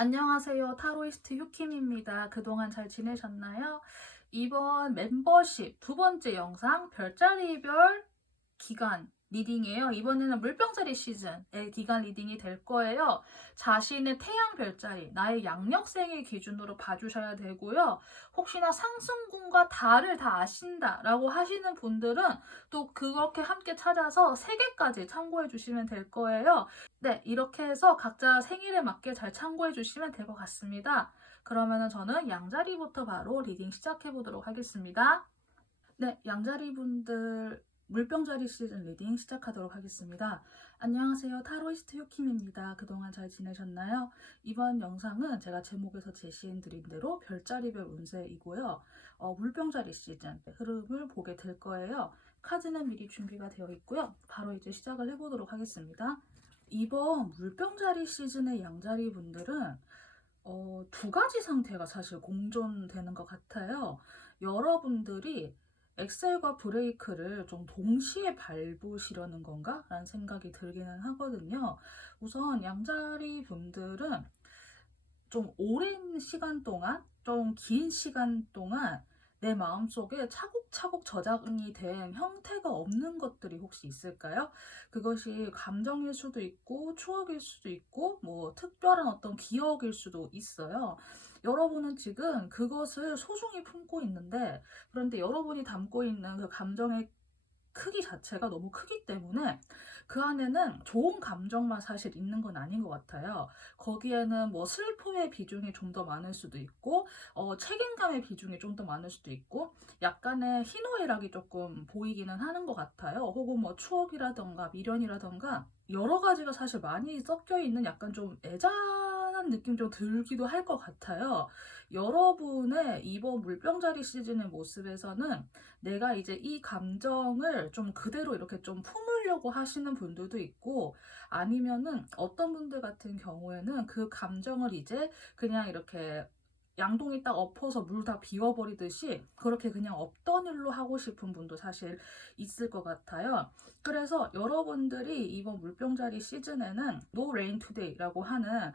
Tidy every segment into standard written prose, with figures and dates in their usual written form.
안녕하세요. 타로이스트 휴킴입니다. 그동안 잘 지내셨나요? 이번 멤버십 두 번째 영상 별자리별 기간 리딩이에요. 이번에는 물병자리 시즌의 기간 리딩이 될 거예요. 자신의 태양 별자리, 나의 양력생일 기준으로 봐주셔야 되고요. 혹시나 상승궁과 달을 다 아신다라고 하시는 분들은 또 그렇게 함께 찾아서 3개까지 참고해 주시면 될 거예요. 네, 이렇게 해서 각자 생일에 맞게 잘 참고해 주시면 될 것 같습니다. 그러면은 저는 양자리부터 바로 리딩 시작해 보도록 하겠습니다. 네, 양자리 분들 물병자리 시즌 리딩 시작하도록 하겠습니다. 안녕하세요. 타로이스트 효킴입니다. 그동안 잘 지내셨나요? 이번 영상은 제가 제목에서 제시해드린 대로 별자리별 운세이고요. 물병자리 시즌 흐름을 보게 될 거예요. 카드는 미리 준비가 되어 있고요. 바로 이제 시작을 해보도록 하겠습니다. 이번 물병자리 시즌의 양자리 분들은 두 가지 상태가 사실 공존되는 것 같아요. 여러분들이 엑셀과 브레이크를 좀 동시에 밟으시려는 건가? 라는 생각이 들기는 하거든요. 우선 양자리 분들은 좀 오랜 시간 동안, 좀 긴 시간 동안 내 마음속에 차곡차곡 저장이 된 형태가 없는 것들이 혹시 있을까요? 그것이 감정일 수도 있고, 추억일 수도 있고, 뭐 특별한 어떤 기억일 수도 있어요. 여러분은 지금 그것을 소중히 품고 있는데, 그런데 여러분이 담고 있는 그 감정의 크기 자체가 너무 크기 때문에 그 안에는 좋은 감정만 사실 있는 건 아닌 것 같아요. 거기에는 뭐 슬픔의 비중이 좀 더 많을 수도 있고, 책임감의 비중이 좀 더 많을 수도 있고, 약간의 희노애락이 조금 보이기는 하는 것 같아요. 혹은 뭐 추억이라던가 미련이라던가 여러 가지가 사실 많이 섞여 있는 약간 좀 애잔한 느낌 좀 들기도 할 것 같아요. 여러분의 이번 물병자리 시즌의 모습에서는 내가 이제 이 감정을 좀 그대로 이렇게 좀 품으려고 하시는 분들도 있고, 아니면은 어떤 분들 같은 경우에는 그 감정을 이제 그냥 이렇게 양동이 딱 엎어서 물 다 비워버리듯이 그렇게 그냥 없던 일로 하고 싶은 분도 사실 있을 것 같아요. 그래서 여러분들이 이번 물병자리 시즌에는 No Rain Today라고 하는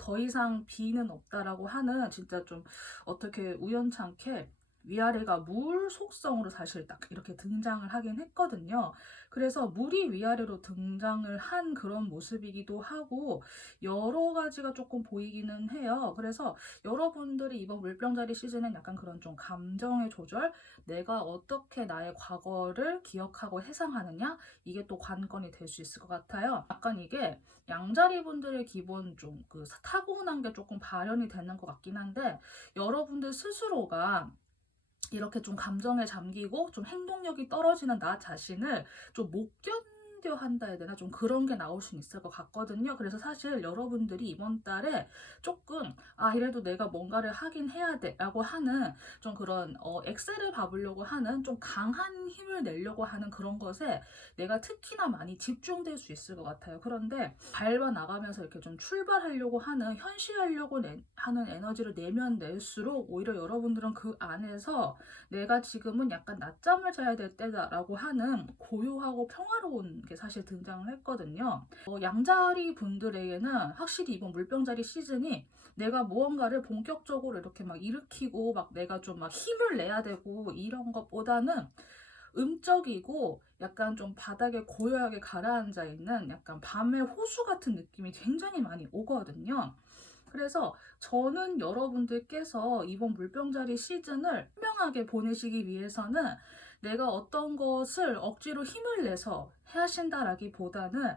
더 이상 비는 없다라고 하는 진짜 좀 어떻게 우연찮게 위아래가 물 속성으로 사실 딱 이렇게 등장을 하긴 했거든요. 그래서 물이 위아래로 등장을 한 그런 모습이기도 하고 여러 가지가 조금 보이기는 해요. 그래서 여러분들이 이번 물병자리 시즌엔 약간 그런 좀 감정의 조절, 내가 어떻게 나의 과거를 기억하고 해상하느냐, 이게 또 관건이 될 수 있을 것 같아요. 약간 이게 양자리 분들의 기본 좀 그 타고난 게 조금 발현이 되는 것 같긴 한데, 여러분들 스스로가 이렇게 좀 감정에 잠기고 좀 행동력이 떨어지는 나 자신을 좀 못 견뎌 한다 해야 되나? 좀 그런 게 나올 수 있을 것 같거든요. 그래서 사실 여러분들이 이번 달에 조금 이래도 내가 뭔가를 하긴 해야 돼 라고 하는 좀 그런 엑셀을 밟으려고 하는 좀 강한 힘을 내려고 하는 그런 것에 내가 특히나 많이 집중될 수 있을 것 같아요. 그런데 밟아 나가면서 이렇게 좀 출발하려고 하는, 현시하려고 하는 에너지를 내면 낼수록 오히려 여러분들은 그 안에서 내가 지금은 약간 낮잠을 자야 될 때다라고 하는 고요하고 평화로운 게 사실 등장을 했거든요. 양자리 분들에게는 확실히 이번 물병자리 시즌이 내가 무언가를 본격적으로 이렇게 막 일으키고 막 내가 좀 막 힘을 내야 되고 이런 것보다는 음적이고 약간 좀 바닥에 고요하게 가라앉아 있는 약간 밤의 호수 같은 느낌이 굉장히 많이 오거든요. 그래서 저는 여러분들께서 이번 물병자리 시즌을 현명하게 보내시기 위해서는 내가 어떤 것을 억지로 힘을 내서 하신다라기보다는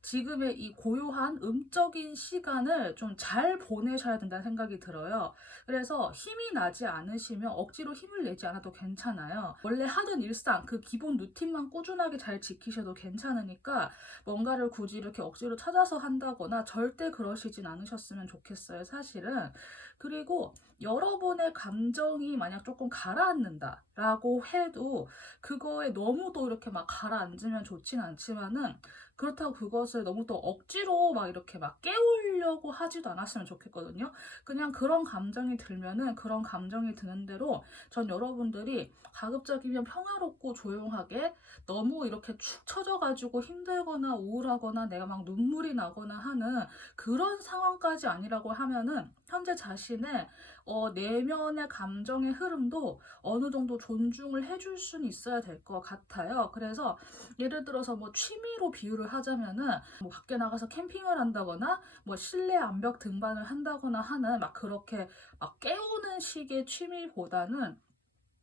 지금의 이 고요한 음적인 시간을 좀 잘 보내셔야 된다는 생각이 들어요. 그래서 힘이 나지 않으시면 억지로 힘을 내지 않아도 괜찮아요. 원래 하던 일상, 그 기본 루틴만 꾸준하게 잘 지키셔도 괜찮으니까 뭔가를 굳이 이렇게 억지로 찾아서 한다거나 절대 그러시진 않으셨으면 좋겠어요, 사실은. 그리고 여러분의 감정이 만약 조금 가라앉는다라고 해도 그거에 너무도 이렇게 막 가라앉으면 좋진 않지만은 그렇다고 그것을 너무 또 억지로 막 이렇게 막 깨우려고 하지도 않았으면 좋겠거든요. 그냥 그런 감정이 들면은 그런 감정이 드는 대로 전 여러분들이 가급적이면 평화롭고 조용하게 너무 이렇게 축 처져가지고 힘들거나 우울하거나 내가 막 눈물이 나거나 하는 그런 상황까지 아니라고 하면은 현재 자신의 내면의 감정의 흐름도 어느 정도 존중을 해줄 수는 있어야 될 것 같아요. 그래서 예를 들어서 뭐 취미로 비유를 하자면은 뭐 밖에 나가서 캠핑을 한다거나 뭐 실내 암벽 등반을 한다거나 하는 막 그렇게 막 깨우는 식의 취미보다는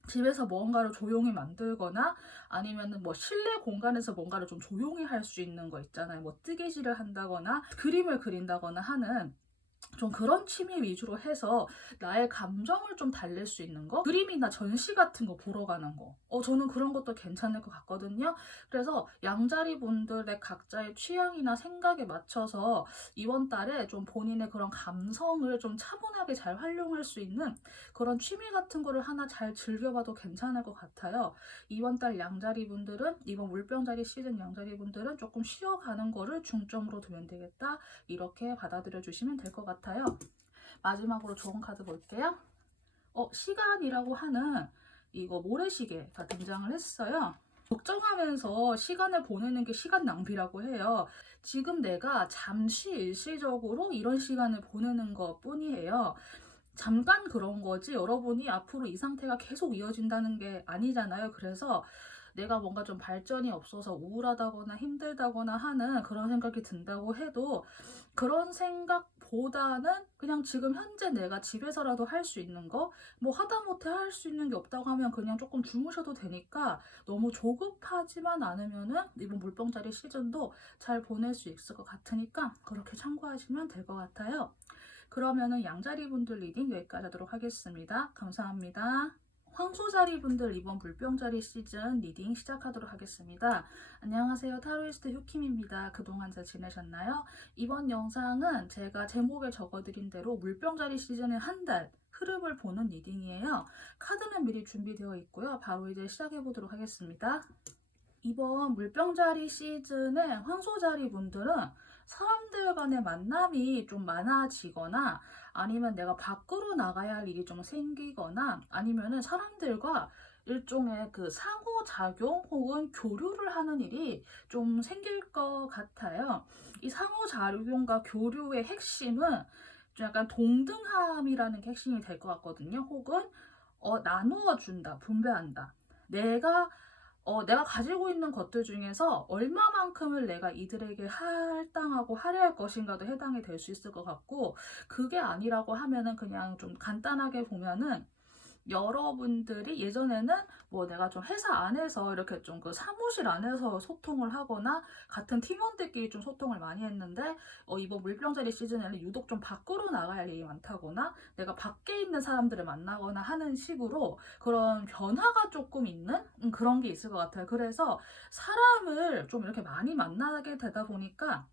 집에서 뭔가를 조용히 만들거나 아니면은 뭐 실내 공간에서 뭔가를 좀 조용히 할 수 있는 거 있잖아요. 뭐 뜨개질을 한다거나 그림을 그린다거나 하는 좀 그런 취미 위주로 해서 나의 감정을 좀 달랠 수 있는 거? 그림이나 전시 같은 거 보러 가는 거. 저는 그런 것도 괜찮을 것 같거든요. 그래서 양자리 분들의 각자의 취향이나 생각에 맞춰서 이번 달에 좀 본인의 그런 감성을 좀 차분하게 잘 활용할 수 있는 그런 취미 같은 거를 하나 잘 즐겨봐도 괜찮을 것 같아요. 이번 달 양자리 분들은, 이번 물병자리 시즌 양자리 분들은 조금 쉬어가는 거를 중점으로 두면 되겠다. 이렇게 받아들여 주시면 될 것 같아요. 마지막으로 좋은 카드 볼게요. 시간이라고 하는 이거 모래시계가 등장을 했어요. 걱정하면서 시간을 보내는 게 시간 낭비라고 해요. 지금 내가 잠시 일시적으로 이런 시간을 보내는 것 뿐이에요. 잠깐 그런 거지 여러분이 앞으로 이 상태가 계속 이어진다는 게 아니잖아요. 그래서 내가 뭔가 좀 발전이 없어서 우울하다거나 힘들다거나 하는 그런 생각이 든다고 해도 그런 생각보다는 그냥 지금 현재 내가 집에서라도 할 수 있는 거, 뭐 하다못해 할 수 있는 게 없다고 하면 그냥 조금 주무셔도 되니까 너무 조급하지만 않으면은 이번 물병자리 시즌도 잘 보낼 수 있을 것 같으니까 그렇게 참고하시면 될 것 같아요. 그러면은 양자리 분들 리딩 여기까지 하도록 하겠습니다. 감사합니다. 황소자리 분들 이번 물병자리 시즌 리딩 시작하도록 하겠습니다. 안녕하세요. 타로이스트 효킴입니다. 그동안 잘 지내셨나요? 이번 영상은 제가 제목에 적어드린 대로 물병자리 시즌의 한 달 흐름을 보는 리딩이에요. 카드는 미리 준비되어 있고요. 바로 이제 시작해 보도록 하겠습니다. 이번 물병자리 시즌의 황소자리 분들은 사람들 간의 만남이 좀 많아지거나 아니면 내가 밖으로 나가야 할 일이 좀 생기거나 아니면은 사람들과 일종의 그 상호작용 혹은 교류를 하는 일이 좀 생길 것 같아요. 이 상호작용과 교류의 핵심은 좀 약간 동등함이라는 게 핵심이 될 것 같거든요. 혹은 나누어 준다, 분배한다. 내가 가지고 있는 것들 중에서 얼마만큼을 내가 이들에게 할당하고 할애할 것인가도 해당이 될 수 있을 것 같고, 그게 아니라고 하면은 그냥 좀 간단하게 보면은 여러분들이 예전에는 뭐 내가 좀 회사 안에서 이렇게 좀 그 사무실 안에서 소통을 하거나 같은 팀원들끼리 좀 소통을 많이 했는데 이번 물병자리 시즌에는 유독 좀 밖으로 나가야 할 일이 많다거나 내가 밖에 있는 사람들을 만나거나 하는 식으로 그런 변화가 조금 있는 그런 게 있을 것 같아요. 그래서 사람을 좀 이렇게 많이 만나게 되다 보니까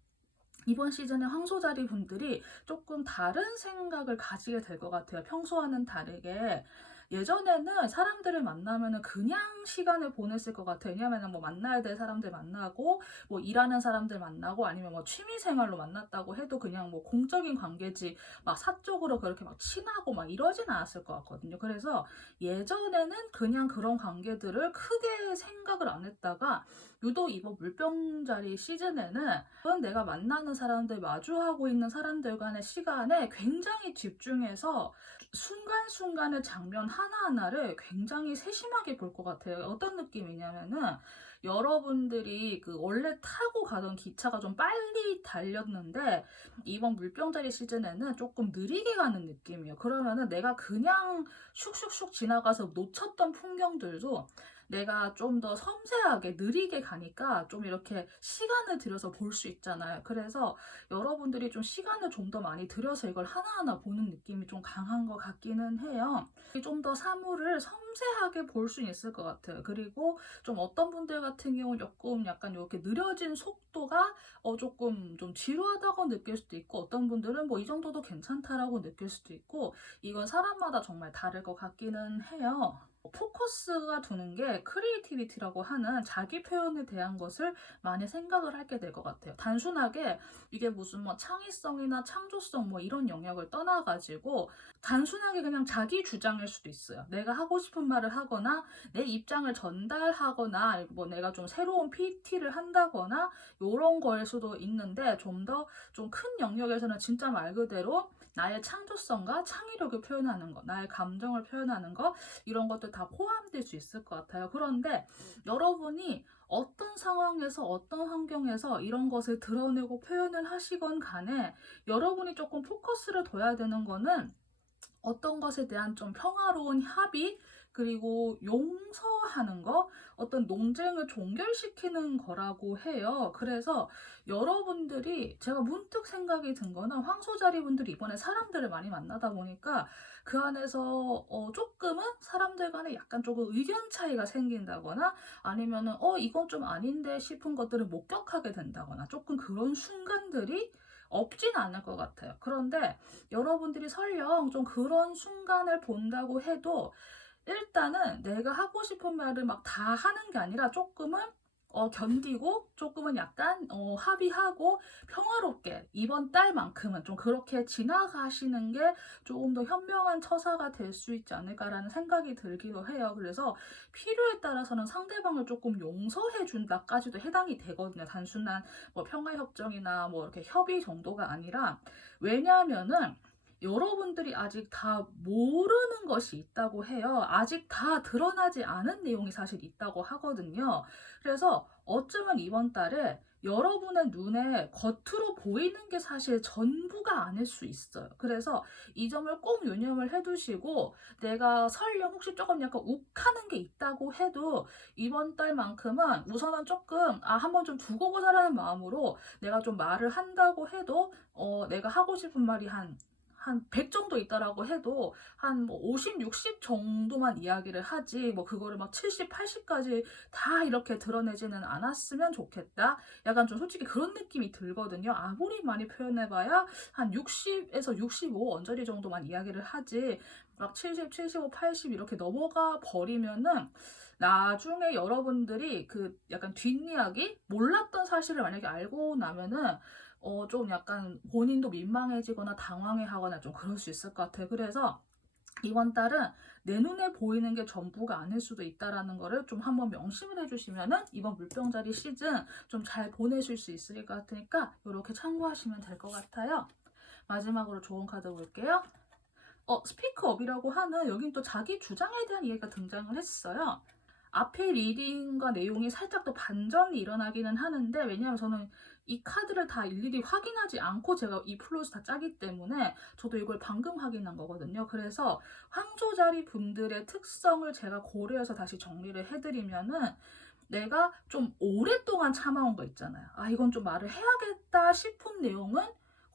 이번 시즌에 황소자리 분들이 조금 다른 생각을 가지게 될 것 같아요. 평소와는 다르게. 예전에는 사람들을 만나면은 그냥 시간을 보냈을 것 같아요. 왜냐면은 뭐 만나야 될 사람들 만나고, 뭐 일하는 사람들 만나고, 아니면 뭐 취미 생활로 만났다고 해도 그냥 뭐 공적인 관계지, 막 사적으로 그렇게 막 친하고 막 이러진 않았을 것 같거든요. 그래서 예전에는 그냥 그런 관계들을 크게 생각을 안 했다가, 유독 이번 물병자리 시즌에는 내가 만나는 사람들, 마주하고 있는 사람들 간의 시간에 굉장히 집중해서 순간순간의 장면 하나하나를 굉장히 세심하게 볼 것 같아요. 어떤 느낌이냐면은 여러분들이 그 원래 타고 가던 기차가 좀 빨리 달렸는데 이번 물병자리 시즌에는 조금 느리게 가는 느낌이에요. 그러면은 내가 그냥 슉슉슉 지나가서 놓쳤던 풍경들도 내가 좀 더 섬세하게 느리게 가니까 좀 이렇게 시간을 들여서 볼 수 있잖아요. 그래서 여러분들이 좀 시간을 좀 더 많이 들여서 이걸 하나하나 보는 느낌이 좀 강한 것 같기는 해요. 좀 더 사물을 섬세하게 볼 수 있을 것 같아요. 그리고 좀 어떤 분들 같은 경우는 조금 약간 이렇게 느려진 속도가 조금 좀 지루하다고 느낄 수도 있고 어떤 분들은 뭐 이 정도도 괜찮다라고 느낄 수도 있고 이건 사람마다 정말 다를 것 같기는 해요. 포커스가 두는 게 크리에이티비티라고 하는 자기 표현에 대한 것을 많이 생각을 하게 될 것 같아요. 단순하게 이게 무슨 뭐 창의성이나 창조성 뭐 이런 영역을 떠나가지고 단순하게 그냥 자기 주장일 수도 있어요. 내가 하고 싶은 말을 하거나 내 입장을 전달하거나 뭐 내가 좀 새로운 PT를 한다거나 이런 거일 수도 있는데 좀 더 좀 큰 영역에서는 진짜 말 그대로 나의 창조성과 창의력을 표현하는 것, 나의 감정을 표현하는 것 이런 것들 다 포함될 수 있을 것 같아요. 그런데 여러분이 어떤 상황에서 어떤 환경에서 이런 것을 드러내고 표현을 하시건 간에 여러분이 조금 포커스를 둬야 되는 거는 어떤 것에 대한 좀 평화로운 합의 그리고 용서하는 거 어떤 논쟁을 종결시키는 거라고 해요. 그래서 여러분들이 제가 문득 생각이 든 거는 황소자리 분들이 이번에 사람들을 많이 만나다 보니까 그 안에서 조금은 사람들 간에 약간 조금 의견 차이가 생긴다거나 아니면은 이건 좀 아닌데 싶은 것들을 목격하게 된다거나 조금 그런 순간들이 없진 않을 것 같아요. 그런데 여러분들이 설령 좀 그런 순간을 본다고 해도 일단은 내가 하고 싶은 말을 막 다 하는 게 아니라 조금은 견디고 조금은 약간 합의하고 평화롭게 이번 달만큼은 좀 그렇게 지나가시는 게 조금 더 현명한 처사가 될 수 있지 않을까라는 생각이 들기도 해요. 그래서 필요에 따라서는 상대방을 조금 용서해 준다까지도 해당이 되거든요. 단순한 뭐 평화협정이나 뭐 이렇게 협의 정도가 아니라 왜냐하면은 여러분들이 아직 다 모르는 것이 있다고 해요. 아직 다 드러나지 않은 내용이 사실 있다고 하거든요. 그래서 어쩌면 이번 달에 여러분의 눈에 겉으로 보이는 게 사실 전부가 아닐 수 있어요. 그래서 이 점을 꼭 유념을 해두시고 내가 설령 혹시 조금 약간 욱하는 게 있다고 해도 이번 달만큼은 우선은 조금 한번 좀 두고 보자라는 마음으로 내가 좀 말을 한다고 해도 내가 하고 싶은 말이 한 100 정도 있다라고 해도 한 뭐 50, 60 정도만 이야기를 하지 뭐 그거를 막 70, 80까지 다 이렇게 드러내지는 않았으면 좋겠다. 약간 좀 솔직히 그런 느낌이 들거든요. 아무리 많이 표현해봐야 한 60에서 65 언저리 정도만 이야기를 하지 막 70, 75, 80 이렇게 넘어가 버리면은 나중에 여러분들이 그 약간 뒷이야기 몰랐던 사실을 만약에 알고 나면은 좀 약간 본인도 민망해지거나 당황해하거나 좀 그럴 수 있을 것 같아요. 그래서 이번 달은 내 눈에 보이는 게 전부가 아닐 수도 있다라는 거를 좀 한번 명심을 해주시면은 이번 물병자리 시즌 좀 잘 보내실 수 있을 것 같으니까 이렇게 참고하시면 될 것 같아요. 마지막으로 좋은 카드 볼게요. 스피크업이라고 하는 여긴 또 자기 주장에 대한 이야기가 등장을 했어요. 앞에 리딩과 내용이 살짝 또 반전이 일어나기는 하는데 왜냐하면 저는 이 카드를 다 일일이 확인하지 않고 제가 이 플롯을 다 짜기 때문에 저도 이걸 방금 확인한 거거든요. 그래서 황소자리 분들의 특성을 제가 고려해서 다시 정리를 해드리면은 내가 좀 오랫동안 참아온 거 있잖아요. 이건 좀 말을 해야겠다 싶은 내용은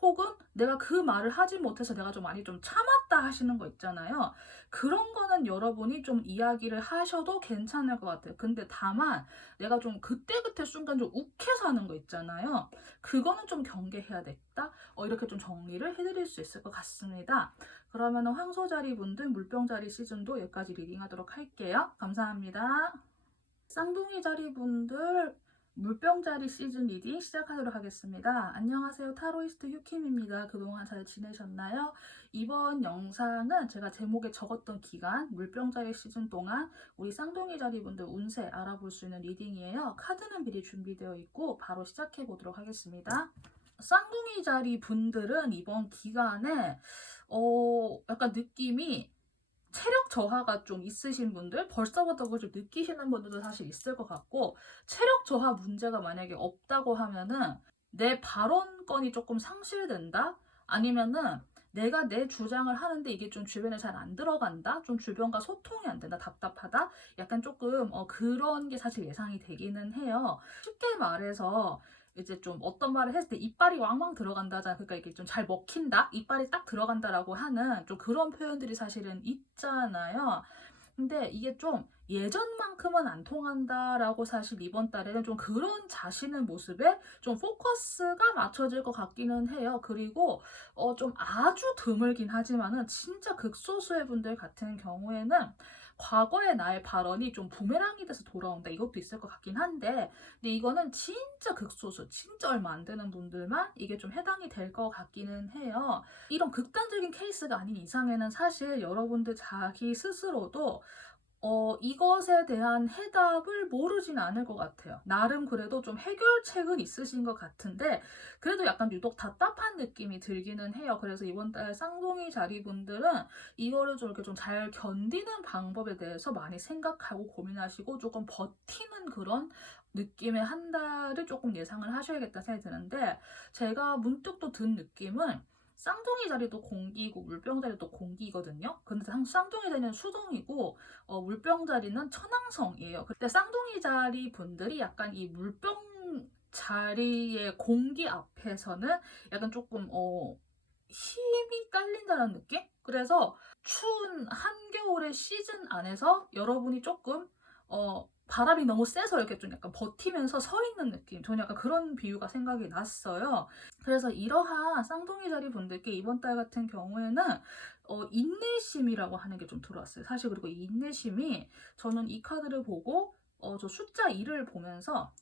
혹은 내가 그 말을 하지 못해서 내가 좀 많이 좀 참았다 하시는 거 있잖아요. 그런 거는 여러분이 좀 이야기를 하셔도 괜찮을 것 같아요. 근데 다만 내가 좀 그때그때 순간 좀 욱해서 하는 거 있잖아요. 그거는 좀 경계해야겠다. 이렇게 좀 정리를 해드릴 수 있을 것 같습니다. 그러면 황소자리 분들 물병자리 시즌도 여기까지 리딩하도록 할게요. 감사합니다. 쌍둥이 자리 분들 물병자리 시즌 리딩 시작하도록 하겠습니다. 안녕하세요. 타로이스트 휴킴입니다. 그동안 잘 지내셨나요? 이번 영상은 제가 제목에 적었던 기간 물병자리 시즌 동안 우리 쌍둥이 자리 분들 운세 알아볼 수 있는 리딩이에요. 카드는 미리 준비되어 있고 바로 시작해 보도록 하겠습니다. 쌍둥이 자리 분들은 이번 기간에 약간 느낌이 체력 저하가 좀 있으신 분들 벌써부터 그걸 좀 느끼시는 분들도 사실 있을 것 같고 체력 저하 문제가 만약에 없다고 하면은 내 발언권이 조금 상실된다? 아니면은 내가 내 주장을 하는데 이게 좀 주변에 잘 안 들어간다? 좀 주변과 소통이 안 된다? 답답하다? 약간 조금 그런 게 사실 예상이 되기는 해요. 쉽게 말해서 이제 좀 어떤 말을 했을 때 이빨이 왕왕 들어간다잖아. 그러니까 이게 좀 잘 먹힌다? 이빨이 딱 들어간다라고 하는 좀 그런 표현들이 사실은 있잖아요. 근데 이게 좀 예전만큼은 안 통한다라고 사실 이번 달에는 좀 그런 자신의 모습에 좀 포커스가 맞춰질 것 같기는 해요. 그리고 좀 아주 드물긴 하지만은 진짜 극소수의 분들 같은 경우에는 과거의 나의 발언이 좀 부메랑이 돼서 돌아온다, 이것도 있을 것 같긴 한데, 근데 이거는 진짜 극소수, 진짜 얼마 안 되는 분들만 이게 좀 해당이 될 것 같기는 해요. 이런 극단적인 케이스가 아닌 이상에는 사실 여러분들 자기 스스로도 이것에 대한 해답을 모르진 않을 것 같아요. 나름 그래도 좀 해결책은 있으신 것 같은데, 그래도 약간 유독 답답한 느낌이 들기는 해요. 그래서 이번 달 쌍둥이 자리분들은 이거를 좀 이렇게 좀 잘 견디는 방법에 대해서 많이 생각하고 고민하시고 조금 버티는 그런 느낌의 한 달을 조금 예상을 하셔야겠다 생각이 드는데, 제가 문득 또 든 느낌은 쌍둥이 자리도 공기고 물병 자리도 공기거든요. 근데 쌍둥이 자리는 수동이고 물병 자리는 천왕성이에요. 근데 쌍둥이 자리 분들이 약간 이 물병 자리의 공기 앞에서는 약간 조금 힘이 딸린다는 느낌? 그래서 추운 한겨울의 시즌 안에서 여러분이 조금 바람이 너무 세서 이렇게 좀 약간 버티면서 서 있는 느낌. 저는 약간 그런 비유가 생각이 났어요. 그래서 이러한 쌍둥이 자리 분들께 이번 달 같은 경우에는 인내심이라고 하는 게 좀 들어왔어요. 사실 그리고 이 인내심이 저는 이 카드를 보고 저 숫자 2를 보면서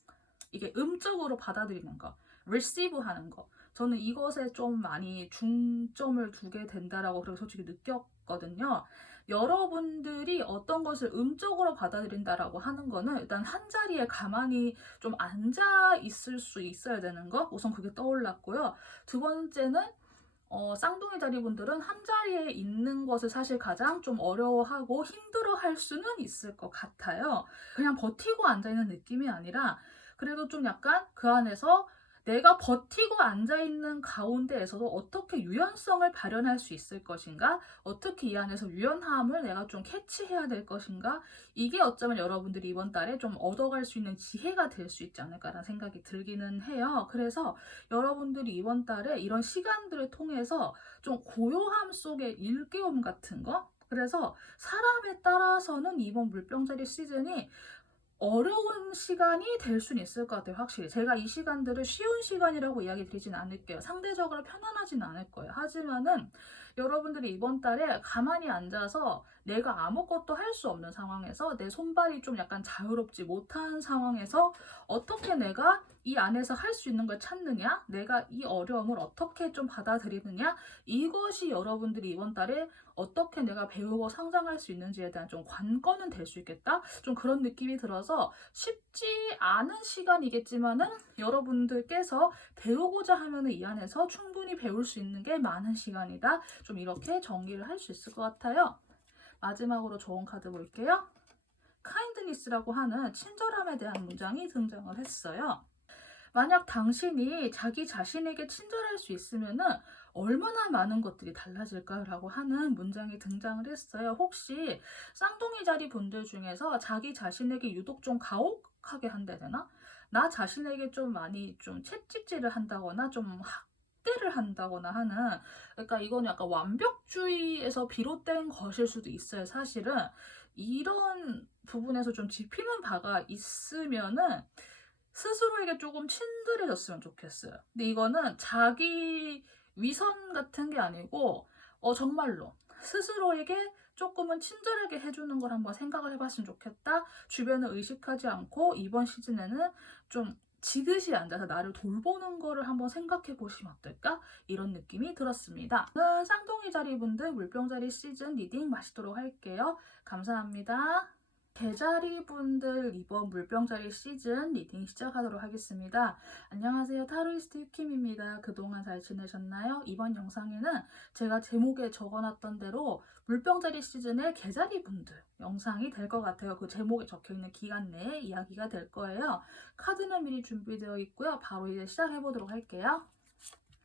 이게 음적으로 받아들이는 거, receive 하는 거, 저는 이것에 좀 많이 중점을 두게 된다라고 그렇게 솔직히 느꼈거든요. 여러분들이 어떤 것을 음적으로 받아들인다라고 하는 거는 일단 한 자리에 가만히 좀 앉아 있을 수 있어야 되는 거, 우선 그게 떠올랐고요. 두 번째는 쌍둥이 자리분들은 한 자리에 있는 것을 사실 가장 좀 어려워하고 힘들어할 수는 있을 것 같아요. 그냥 버티고 앉아있는 느낌이 아니라 그래도 좀 약간 그 안에서 내가 버티고 앉아있는 가운데에서도 어떻게 유연성을 발현할 수 있을 것인가? 어떻게 이 안에서 유연함을 내가 좀 캐치해야 될 것인가? 이게 어쩌면 여러분들이 이번 달에 좀 얻어갈 수 있는 지혜가 될 수 있지 않을까라는 생각이 들기는 해요. 그래서 여러분들이 이번 달에 이런 시간들을 통해서 좀 고요함 속의 일깨움 같은 거? 그래서 사람에 따라서는 이번 물병자리 시즌이 어려운 시간이 될 수는 있을 것 같아요. 확실히 제가 이 시간들을 쉬운 시간이라고 이야기 드리진 않을게요. 상대적으로 편안하진 않을 거예요. 하지만은 여러분들이 이번 달에 가만히 앉아서 내가 아무것도 할 수 없는 상황에서 내 손발이 좀 약간 자유롭지 못한 상황에서 어떻게 내가 이 안에서 할 수 있는 걸 찾느냐, 내가 이 어려움을 어떻게 좀 받아들이느냐, 이것이 여러분들이 이번 달에 어떻게 내가 배우고 성장할 수 있는지에 대한 좀 관건은 될 수 있겠다? 좀 그런 느낌이 들어서 쉽지 않은 시간이겠지만은 여러분들께서 배우고자 하면은 이 안에서 충분히 배울 수 있는 게 많은 시간이다. 좀 이렇게 정리를 할 수 있을 것 같아요. 마지막으로 좋은 카드 볼게요. 카인드니스라고 하는 친절함에 대한 문장이 등장을 했어요. 만약 당신이 자기 자신에게 친절할 수 있으면은 얼마나 많은 것들이 달라질까라고 하는 문장이 등장을 했어요. 혹시 쌍둥이 자리 분들 중에서 자기 자신에게 유독 좀 가혹하게 한다 해야 되나? 나 자신에게 좀 많이 좀 채찍질을 한다거나 좀 학대를 한다거나 하는, 그러니까 이건 약간 완벽주의에서 비롯된 것일 수도 있어요. 사실은 이런 부분에서 좀 짚히는 바가 있으면은 스스로에게 조금 친절해졌으면 좋겠어요. 근데 이거는 자기 위선 같은 게 아니고 정말로 스스로에게 조금은 친절하게 해주는 걸 한번 생각을 해봤으면 좋겠다. 주변을 의식하지 않고 이번 시즌에는 좀 지그시 앉아서 나를 돌보는 거를 한번 생각해 보시면 어떨까? 이런 느낌이 들었습니다. 오늘 쌍둥이 자리 분들 물병자리 시즌 리딩 마치도록 할게요. 감사합니다. 개자리 분들 이번 물병자리 시즌 리딩 시작하도록 하겠습니다. 안녕하세요. 타로이스트 유킴입니다. 그동안 잘 지내셨나요? 이번 영상에는 제가 제목에 적어놨던 대로 물병자리 시즌의 개자리 분들 영상이 될 것 같아요. 그 제목에 적혀있는 기간 내에 이야기가 될 거예요. 카드는 미리 준비되어 있고요. 바로 이제 시작해보도록 할게요.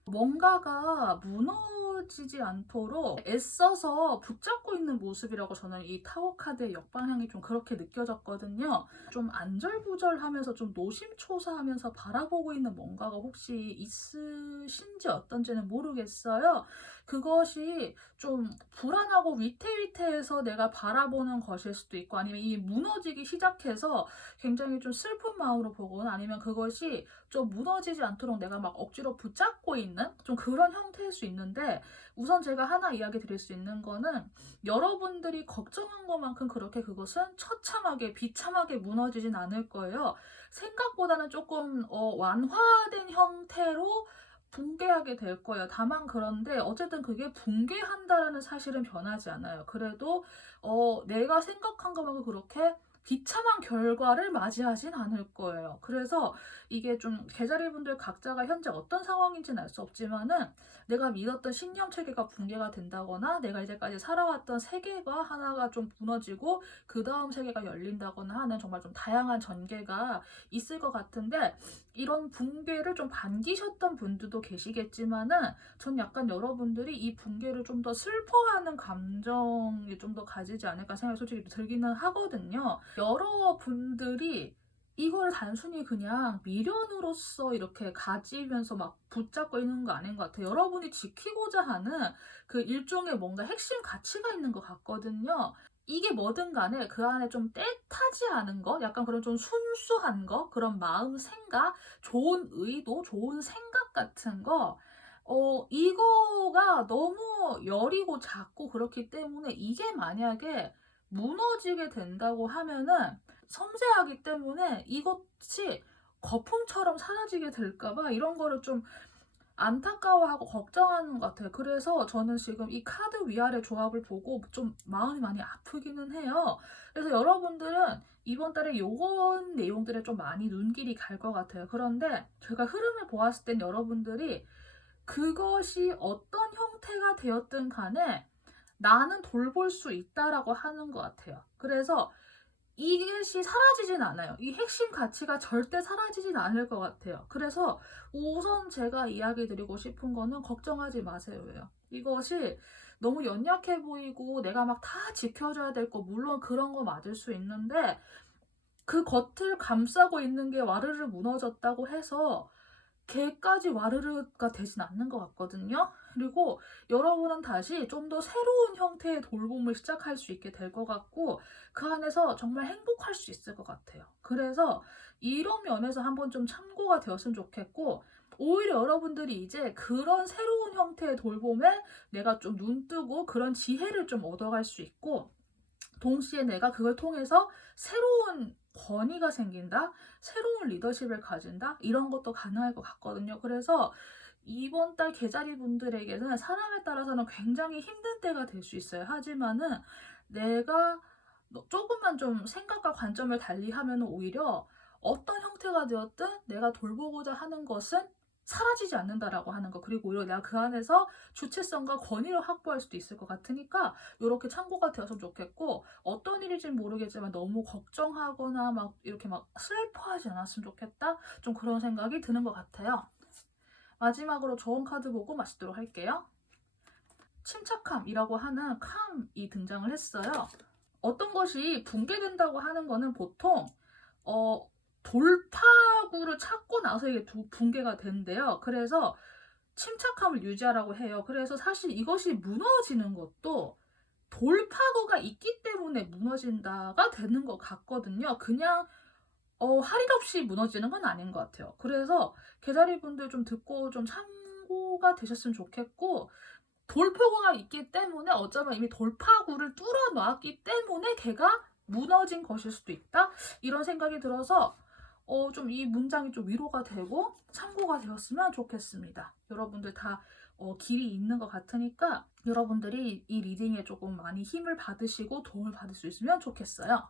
뭔가가 무너지지 않도록 애써서 붙잡고 있는 모습이라고 저는 이 타워 카드의 역방향이 좀 그렇게 느껴졌거든요. 좀 안절부절하면서 좀 노심초사하면서 바라보고 있는 뭔가가 혹시 있으신지 어떤지는 모르겠어요. 그것이 좀 불안하고 위태위태해서 내가 바라보는 것일 수도 있고, 아니면 이 무너지기 시작해서 굉장히 좀 슬픈 마음으로 보거나, 아니면 그것이 좀 무너지지 않도록 내가 막 억지로 붙잡고 있는 있는 좀 그런 형태일 수 있는데, 우선 제가 하나 이야기 드릴 수 있는 거는 여러분들이 걱정한 것만큼 그렇게 그것은 처참하게 비참하게 무너지진 않을 거예요. 생각보다는 조금 완화된 형태로 붕괴하게 될 거예요. 다만 그런데 어쨌든 그게 붕괴한다라는 사실은 변하지 않아요. 그래도 내가 생각한 것만큼 그렇게 비참한 결과를 맞이하진 않을 거예요. 그래서 이게 좀 계자리분들 각자가 현재 어떤 상황인지는 알 수 없지만은, 내가 믿었던 신념 체계가 붕괴가 된다거나 내가 이제까지 살아왔던 세계가 하나가 좀 무너지고 그 다음 세계가 열린다거나 하는 정말 좀 다양한 전개가 있을 것 같은데, 이런 붕괴를 좀 반기셨던 분들도 계시겠지만은, 전 약간 여러분들이 이 붕괴를 좀 더 슬퍼하는 감정이 좀 더 가지지 않을까 생각이 솔직히 들기는 하거든요. 여러분들이 이걸 단순히 그냥 미련으로서 이렇게 가지면서 막 붙잡고 있는 거 아닌 것 같아요. 여러분이 지키고자 하는 그 일종의 뭔가 핵심 가치가 있는 것 같거든요. 이게 뭐든 간에 그 안에 좀 떼타지 않은 거, 약간 그런 좀 순수한 거, 그런 마음, 생각, 좋은 의도, 좋은 생각 같은 거, 이거가 너무 여리고 작고 그렇기 때문에 이게 만약에 무너지게 된다고 하면은 섬세하기 때문에 이것이 거품처럼 사라지게 될까봐 이런 거를 좀 안타까워하고 걱정하는 것 같아요. 그래서 저는 지금 이 카드 위아래 조합을 보고 좀 마음이 많이 아프기는 해요. 그래서 여러분들은 이번 달에 요런 내용들에 좀 많이 눈길이 갈 것 같아요. 그런데 제가 흐름을 보았을 땐 여러분들이 그것이 어떤 형태가 되었든 간에 나는 돌볼 수 있다라고 하는 것 같아요. 그래서 이것이 사라지진 않아요. 이 핵심 가치가 절대 사라지진 않을 것 같아요. 그래서 우선 제가 이야기 드리고 싶은 거는 걱정하지 마세요예요. 이것이 너무 연약해 보이고 내가 막 다 지켜줘야 될 거, 물론 그런 거 맞을 수 있는데, 그 겉을 감싸고 있는 게 와르르 무너졌다고 해서 걔까지 와르르가 되진 않는 것 같거든요. 그리고 여러분은 다시 좀 더 새로운 형태의 돌봄을 시작할 수 있게 될 것 같고, 그 안에서 정말 행복할 수 있을 것 같아요. 그래서 이런 면에서 한번 좀 참고가 되었으면 좋겠고, 오히려 여러분들이 이제 그런 새로운 형태의 돌봄에 내가 좀 눈뜨고 그런 지혜를 좀 얻어갈 수 있고, 동시에 내가 그걸 통해서 새로운 권위가 생긴다, 새로운 리더십을 가진다, 이런 것도 가능할 것 같거든요. 그래서 이번 달 계자리 분들에게는 사람에 따라서는 굉장히 힘든 때가 될 수 있어요. 하지만은 내가 조금만 좀 생각과 관점을 달리하면 오히려 어떤 형태가 되었든 내가 돌보고자 하는 것은 사라지지 않는다라고 하는 거, 그리고 오히려 내가 그 안에서 주체성과 권위를 확보할 수도 있을 것 같으니까 이렇게 참고가 되었으면 좋겠고, 어떤 일인지는 모르겠지만 너무 걱정하거나 막 이렇게 막 슬퍼하지 않았으면 좋겠다, 좀 그런 생각이 드는 것 같아요. 마지막으로 좋은 카드 보고 마치도록 할게요. 침착함이라고 하는 캄이 등장을 했어요. 어떤 것이 붕괴된다고 하는 거는 보통 돌파구를 찾고 나서 이게 붕괴가 된대요. 그래서 침착함을 유지하라고 해요. 그래서 사실 이것이 무너지는 것도 돌파구가 있기 때문에 무너진다가 되는 것 같거든요. 그냥 할 일 없이 무너지는 건 아닌 것 같아요. 그래서 계자리 분들 좀 듣고 좀 참고가 되셨으면 좋겠고, 돌파구가 있기 때문에 어쩌면 이미 돌파구를 뚫어 놨기 때문에 걔가 무너진 것일 수도 있다, 이런 생각이 들어서 좀 이 문장이 좀 위로가 되고 참고가 되었으면 좋겠습니다. 여러분들 다 길이 있는 것 같으니까 여러분들이 이 리딩에 조금 많이 힘을 받으시고 도움을 받을 수 있으면 좋겠어요.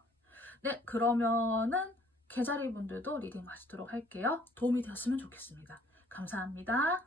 네, 그러면은 계자리 분들도 리딩 마치도록 할게요. 도움이 되었으면 좋겠습니다. 감사합니다.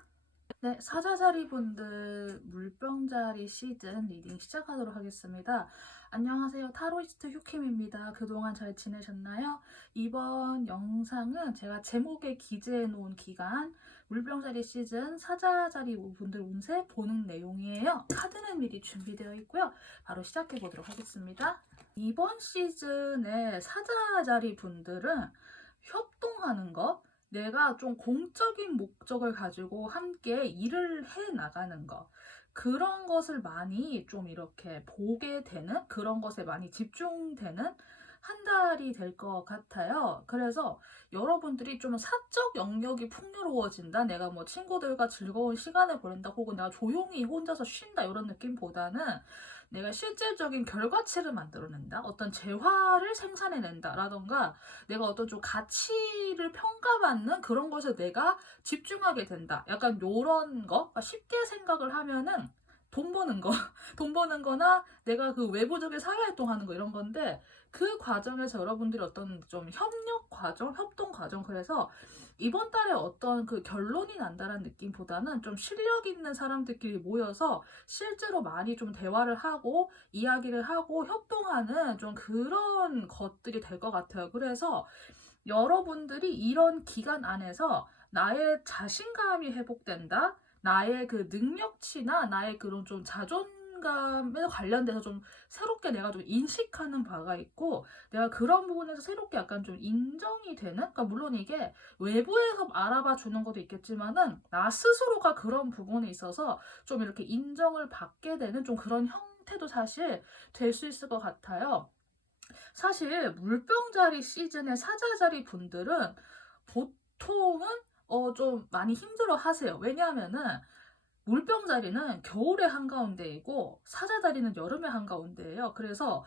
네, 사자자리 분들 물병자리 시즌 리딩 시작하도록 하겠습니다. 안녕하세요. 타로이스트 휴킴입니다. 그동안 잘 지내셨나요? 이번 영상은 제가 제목에 기재해 놓은 기간 물병자리 시즌 사자자리 분들 운세 보는 내용이에요. 카드는 미리 준비되어 있고요. 바로 시작해 보도록 하겠습니다. 이번 시즌에 사자자리 분들은 협동하는 것, 내가 좀 공적인 목적을 가지고 함께 일을 해 나가는 것, 그런 것을 많이 좀 이렇게 보게 되는, 그런 것에 많이 집중되는 한 달이 될 것 같아요. 그래서 여러분들이 좀 사적 영역이 풍요로워진다. 내가 뭐 친구들과 즐거운 시간을 보낸다. 혹은 내가 조용히 혼자서 쉰다. 이런 느낌보다는 내가 실질적인 결과치를 만들어낸다. 어떤 재화를 생산해낸다. 라던가 내가 어떤 좀 가치를 평가받는 그런 것에 내가 집중하게 된다. 약간 요런 거. 쉽게 생각을 하면은 돈 버는 거. 돈 버는 거나 내가 그 외부적인 사회활동하는 거 이런 건데 그 과정에서 여러분들이 어떤 좀 협력 과정, 협동 과정 그래서 이번 달에 어떤 그 결론이 난다는 느낌보다는 좀 실력 있는 사람들끼리 모여서 실제로 많이 좀 대화를 하고 이야기를 하고 협동하는 좀 그런 것들이 될 것 같아요. 그래서 여러분들이 이런 기간 안에서 나의 자신감이 회복된다. 나의 그 능력치나 나의 그런 좀 자존감에 관련돼서 좀 새롭게 내가 좀 인식하는 바가 있고 내가 그런 부분에서 새롭게 약간 좀 인정이 되는 그러니까 물론 이게 외부에서 알아봐 주는 것도 있겠지만은 나 스스로가 그런 부분에 있어서 좀 이렇게 인정을 받게 되는 좀 그런 형태도 사실 될 수 있을 것 같아요. 사실 물병자리 시즌의 사자자리 분들은 보통은 좀 많이 힘들어 하세요. 왜냐하면은 물병자리는 겨울의 한가운데이고 사자자리는 여름의 한가운데예요. 그래서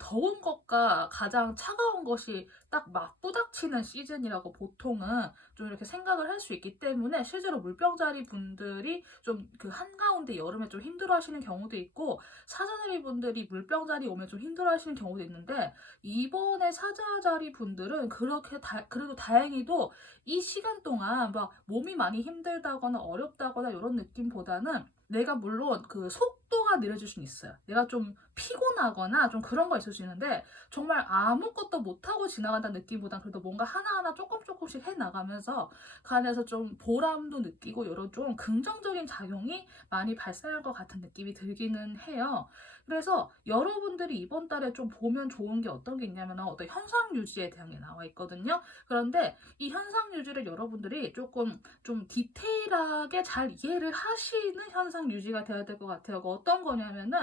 더운 것과 가장 차가운 것이 딱 맞부닥치는 시즌이라고 보통은 좀 이렇게 생각을 할 수 있기 때문에 실제로 물병자리 분들이 좀 그 한가운데 여름에 좀 힘들어 하시는 경우도 있고 사자자리 분들이 물병자리 오면 좀 힘들어 하시는 경우도 있는데 이번에 사자자리 분들은 그렇게 그래도 다행히도 이 시간 동안 막 몸이 많이 힘들다거나 어렵다거나 이런 느낌보다는 내가 물론 그 속도가 느려질 수는 있어요. 내가 좀 피곤하거나 좀 그런 거 있을 수 있는데 정말 아무것도 못하고 지나간다는 느낌보다는 그래도 뭔가 하나하나 조금씩 해나가면서 그 안에서 좀 보람도 느끼고 이런 좀 긍정적인 작용이 많이 발생할 것 같은 느낌이 들기는 해요. 그래서 여러분들이 이번 달에 좀 보면 좋은 게 어떤 게 있냐면 어떤 현상 유지에 대한 게 나와 있거든요. 그런데 이 현상 유지를 여러분들이 조금 좀 디테일하게 잘 이해를 하시는 현상 유지가 돼야 될 것 같아요. 어떤 거냐면은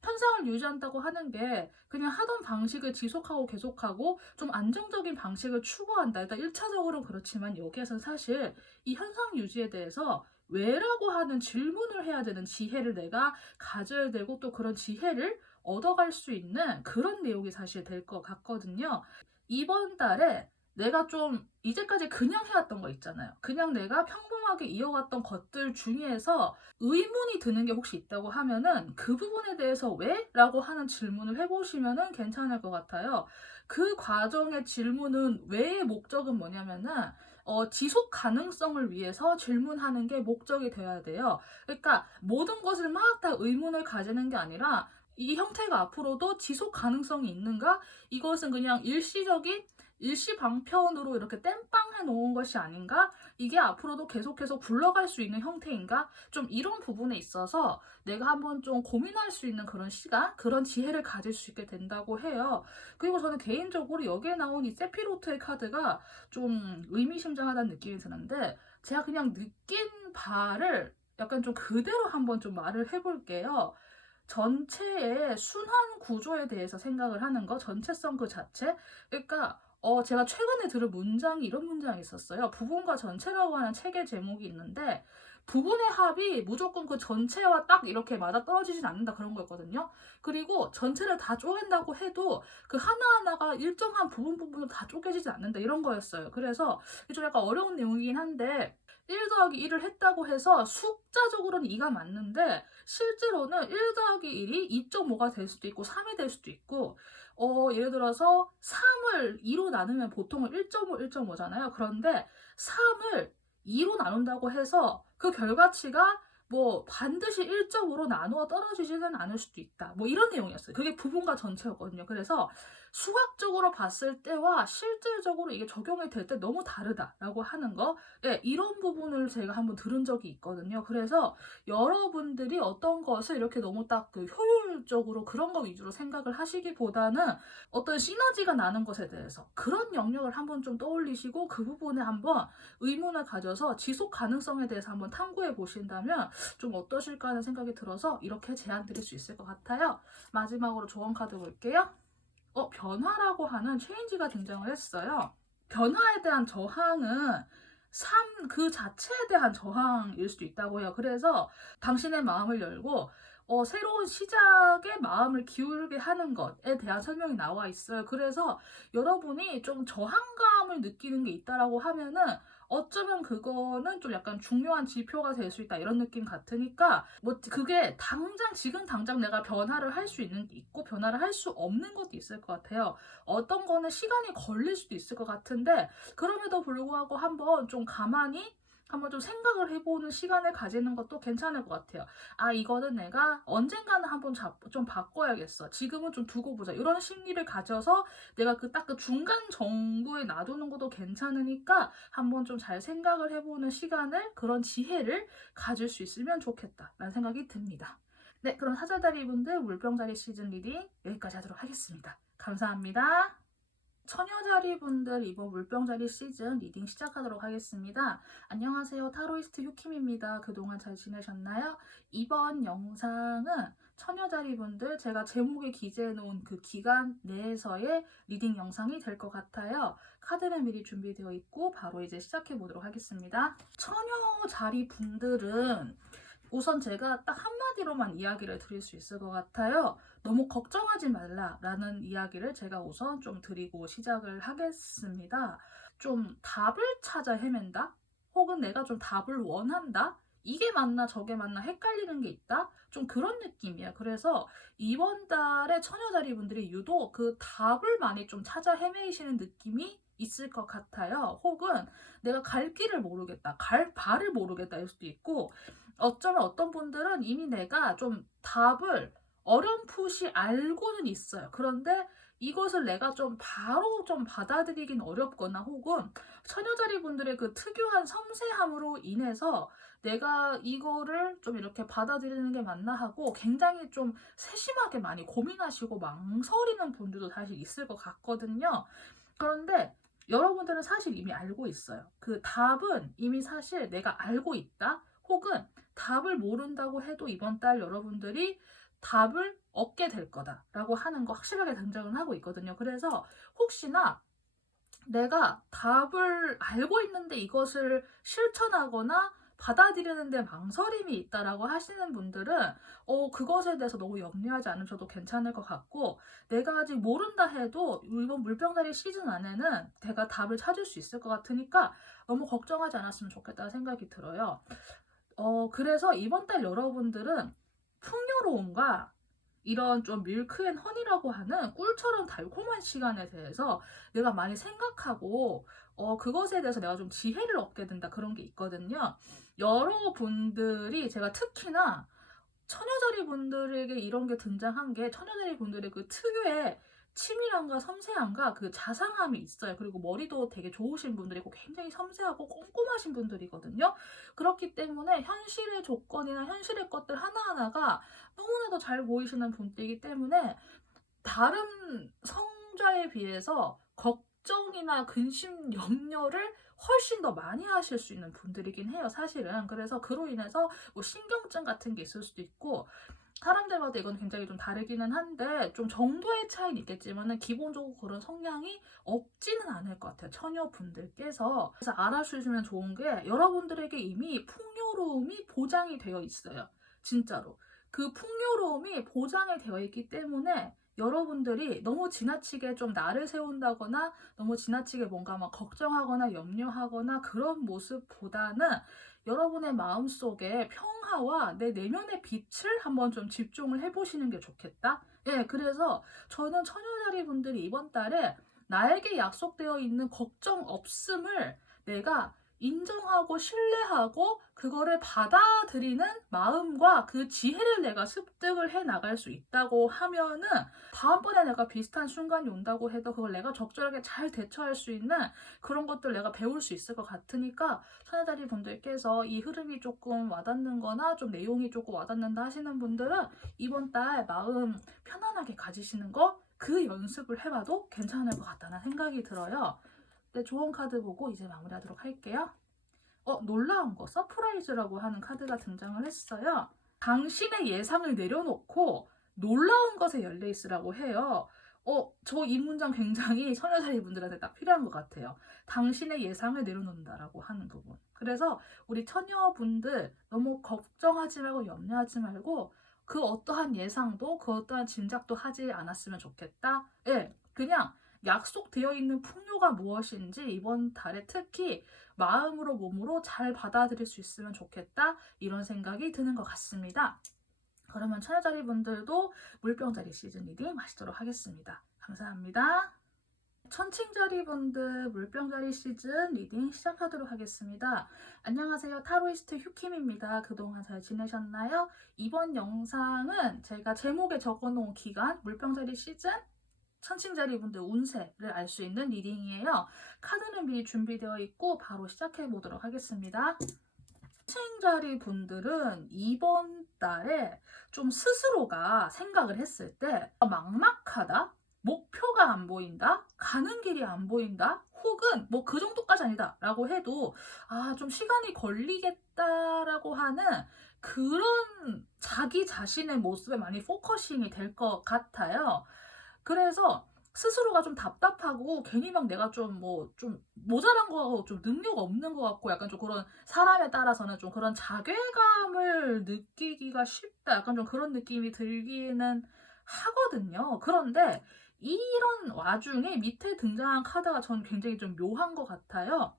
현상을 유지한다고 하는 게 그냥 하던 방식을 지속하고 계속하고 좀 안정적인 방식을 추구한다. 일단 1차적으로는 그렇지만 여기에서는 사실 이 현상 유지에 대해서 왜라고 하는 질문을 해야 되는 지혜를 내가 가져야 되고 또 그런 지혜를 얻어갈 수 있는 그런 내용이 사실 될 것 같거든요. 이번 달에 내가 좀 이제까지 그냥 해왔던 거 있잖아요. 그냥 내가 평범하게 이어왔던 것들 중에서 의문이 드는 게 혹시 있다고 하면은 그 부분에 대해서 왜? 라고 하는 질문을 해보시면은 괜찮을 것 같아요. 그 과정의 질문은 왜의 목적은 뭐냐면은 지속 가능성을 위해서 질문하는 게 목적이 되어야 돼요. 그러니까 모든 것을 막 다 의문을 가지는 게 아니라 이 형태가 앞으로도 지속 가능성이 있는가? 이것은 그냥 일시방편으로 이렇게 땜빵해 놓은 것이 아닌가? 이게 앞으로도 계속해서 굴러갈 수 있는 형태인가? 좀 이런 부분에 있어서 내가 한번 좀 고민할 수 있는 그런 시간, 그런 지혜를 가질 수 있게 된다고 해요. 그리고 저는 개인적으로 여기에 나온 이 세피로트의 카드가 좀 의미심장하다는 느낌이 드는데 제가 그냥 느낀 바를 약간 좀 그대로 한번 좀 말을 해볼게요. 전체의 순환 구조에 대해서 생각을 하는 거, 전체성 그 자체. 그러니까 제가 최근에 들은 문장이 이런 문장이 있었어요. 부분과 전체라고 하는 책의 제목이 있는데 부분의 합이 무조건 그 전체와 딱 이렇게 맞아 떨어지진 않는다 그런 거였거든요. 그리고 전체를 다 쪼갠다고 해도 그 하나하나가 일정한 부분으로 다 쪼개지지 않는다 이런 거였어요. 그래서 좀 약간 어려운 내용이긴 한데 1 더하기 1을 했다고 해서 숫자적으로는 2가 맞는데 실제로는 1 더하기 1이 2.5가 될 수도 있고 3이 될 수도 있고 예를 들어서 3을 2로 나누면 보통은 1.5, 1.5잖아요. 그런데 3을 2로 나눈다고 해서 그 결과치가 뭐 반드시 1.5로 나누어 떨어지지는 않을 수도 있다. 뭐 이런 내용이었어요. 그게 부분과 전체였거든요. 그래서 수학적으로 봤을 때와 실질적으로 이게 적용이 될 때 너무 다르다라고 하는 거. 네, 이런 부분을 제가 한번 들은 적이 있거든요. 그래서 여러분들이 어떤 것을 이렇게 너무 딱 그 효율적으로 그런 거 위주로 생각을 하시기보다는 어떤 시너지가 나는 것에 대해서 그런 영역을 한번 좀 떠올리시고 그 부분에 한번 의문을 가져서 지속 가능성에 대해서 한번 탐구해 보신다면 좀 어떠실까 하는 생각이 들어서 이렇게 제안 드릴 수 있을 것 같아요. 마지막으로 조언 카드 볼게요. 변화라고 하는 체인지가 등장을 했어요. 변화에 대한 저항은 삶 그 자체에 대한 저항일 수도 있다고 해요. 그래서 당신의 마음을 열고 새로운 시작에 마음을 기울게 하는 것에 대한 설명이 나와 있어요. 그래서 여러분이 좀 저항감을 느끼는 게 있다라고 하면은 어쩌면 그거는 좀 약간 중요한 지표가 될 수 있다 이런 느낌 같으니까 뭐 그게 지금 당장 내가 변화를 할 수 있는 게 있고 변화를 할 수 없는 것도 있을 것 같아요. 어떤 거는 시간이 걸릴 수도 있을 것 같은데 그럼에도 불구하고 한번 좀 가만히 한번 좀 생각을 해보는 시간을 가지는 것도 괜찮을 것 같아요. 이거는 내가 언젠가는 한번 좀 바꿔야겠어. 지금은 좀 두고 보자. 이런 심리를 가져서 내가 딱 그 중간 정도에 놔두는 것도 괜찮으니까 한번 좀 잘 생각을 해보는 시간을, 그런 지혜를 가질 수 있으면 좋겠다라는 생각이 듭니다. 네, 그럼 사자다리 분들 물병자리 시즌 리딩 여기까지 하도록 하겠습니다. 감사합니다. 처녀자리 분들 이번 물병자리 시즌 리딩 시작하도록 하겠습니다. 안녕하세요. 타로이스트 휴킴입니다. 그동안 잘 지내셨나요? 이번 영상은 처녀자리 분들 제가 제목에 기재해 놓은 그 기간 내에서의 리딩 영상이 될 것 같아요. 카드는 미리 준비되어 있고 바로 이제 시작해 보도록 하겠습니다. 처녀자리 분들은 우선 제가 딱 한마디로만 이야기를 드릴 수 있을 것 같아요. 너무 걱정하지 말라라는 이야기를 제가 우선 좀 드리고 시작을 하겠습니다. 좀 답을 찾아 헤맨다? 혹은 내가 좀 답을 원한다? 이게 맞나 저게 맞나 헷갈리는 게 있다? 좀 그런 느낌이에요. 그래서 이번 달에 처녀자리 분들이 유독 그 답을 많이 좀 찾아 헤매시는 느낌이 있을 것 같아요. 혹은 내가 갈 길을 모르겠다, 갈 바를 모르겠다 일 수도 있고, 어쩌면 어떤 분들은 이미 내가 좀 답을 어렴풋이 알고는 있어요. 그런데 이것을 내가 좀 바로 좀 받아들이긴 어렵거나, 혹은 처녀자리 분들의 그 특유한 섬세함으로 인해서 내가 이거를 좀 이렇게 받아들이는 게 맞나 하고 굉장히 좀 세심하게 많이 고민하시고 망설이는 분들도 사실 있을 것 같거든요. 그런데 여러분들은 사실 이미 알고 있어요. 그 답은 이미 사실 내가 알고 있다. 혹은 답을 모른다고 해도 이번 달 여러분들이 답을 얻게 될 거다라고 하는 거 확실하게 등장을 하고 있거든요. 그래서 혹시나 내가 답을 알고 있는데 이것을 실천하거나 받아들이는데 망설임이 있다라고 하시는 분들은 그것에 대해서 너무 염려하지 않으셔도 괜찮을 것 같고, 내가 아직 모른다 해도 이번 물병자리 시즌 안에는 내가 답을 찾을 수 있을 것 같으니까 너무 걱정하지 않았으면 좋겠다는 생각이 들어요. 그래서 이번 달 여러분들은 풍요로움과 이런 좀 밀크 앤 허니라고 하는 꿀처럼 달콤한 시간에 대해서 내가 많이 생각하고 그것에 대해서 내가 좀 지혜를 얻게 된다, 그런 게 있거든요. 여러분들이, 제가 특히나 처녀자리 분들에게 이런 게 등장한 게, 처녀자리 분들의 그 특유의 치밀함과 섬세함과 그 자상함이 있어요. 그리고 머리도 되게 좋으신 분들이고 굉장히 섬세하고 꼼꼼하신 분들이거든요. 그렇기 때문에 현실의 조건이나 현실의 것들 하나하나가 너무나도 잘 보이시는 분들이기 때문에 다른 성자에 비해서 걱정이나 근심, 염려를 훨씬 더 많이 하실 수 있는 분들이긴 해요, 사실은. 그래서 그로 인해서 뭐 신경증 같은 게 있을 수도 있고, 사람들마다 이건 굉장히 좀 다르기는 한데 좀 정도의 차이는 있겠지만은 기본적으로 그런 성향이 없지는 않을 것 같아요, 처녀분들께서. 그래서 알아주시면 좋은 게, 여러분들에게 이미 풍요로움이 보장이 되어 있어요. 진짜로. 그 풍요로움이 보장이 되어 있기 때문에 여러분들이 너무 지나치게 좀 나를 세운다거나 너무 지나치게 뭔가 막 걱정하거나 염려하거나 그런 모습보다는 여러분의 마음속에 평화와 내 내면의 빛을 한번 좀 집중을 해보시는 게 좋겠다. 예, 그래서 저는 처녀자리 분들이 이번 달에 나에게 약속되어 있는 걱정 없음을 내가 인정하고 신뢰하고 그거를 받아들이는 마음과 그 지혜를 내가 습득을 해 나갈 수 있다고 하면은, 다음번에 내가 비슷한 순간이 온다고 해도 그걸 내가 적절하게 잘 대처할 수 있는 그런 것들 내가 배울 수 있을 것 같으니까, 처녀자리 분들께서 이 흐름이 조금 와닿는 거나 좀 내용이 조금 와닿는다 하시는 분들은 이번 달 마음 편안하게 가지시는 거, 그 연습을 해봐도 괜찮을 것 같다는 생각이 들어요. 네, 좋은 카드 보고 이제 마무리하도록 할게요. 놀라운 거, 서프라이즈라고 하는 카드가 등장을 했어요. 당신의 예상을 내려놓고 놀라운 것에 열려 있으라고 해요. 저 이 문장 굉장히 처녀자리 분들한테 딱 필요한 것 같아요. 당신의 예상을 내려놓는다라고 하는 부분. 그래서 우리 처녀분들 너무 걱정하지 말고 염려하지 말고 그 어떠한 예상도 그 어떠한 짐작도 하지 않았으면 좋겠다. 예, 그냥 약속되어 있는 풍요가 무엇인지 이번 달에 특히 마음으로 몸으로 잘 받아들일 수 있으면 좋겠다. 이런 생각이 드는 것 같습니다. 그러면 처녀자리 분들도 물병자리 시즌 리딩 마치도록 하겠습니다. 감사합니다. 천칭자리 분들 물병자리 시즌 리딩 시작하도록 하겠습니다. 안녕하세요. 타로이스트 휴킴입니다. 그동안 잘 지내셨나요? 이번 영상은 제가 제목에 적어놓은 기간 물병자리 시즌 천칭자리 분들 운세를 알 수 있는 리딩이에요. 카드는 미리 준비되어 있고 바로 시작해 보도록 하겠습니다. 천칭자리 분들은 이번 달에 좀 스스로가 생각을 했을 때 막막하다? 목표가 안 보인다? 가는 길이 안 보인다? 혹은 뭐 그 정도까지 아니다 라고 해도 좀 시간이 걸리겠다라고 하는 그런 자기 자신의 모습에 많이 포커싱이 될 것 같아요. 그래서 스스로가 좀 답답하고 괜히 막 내가 좀 모자란 거 같고 좀 능력 없는 것 같고 약간 좀 그런 사람에 따라서는 좀 그런 자괴감을 느끼기가 쉽다. 약간 좀 그런 느낌이 들기는 하거든요. 그런데 이런 와중에 밑에 등장한 카드가 전 굉장히 좀 묘한 것 같아요.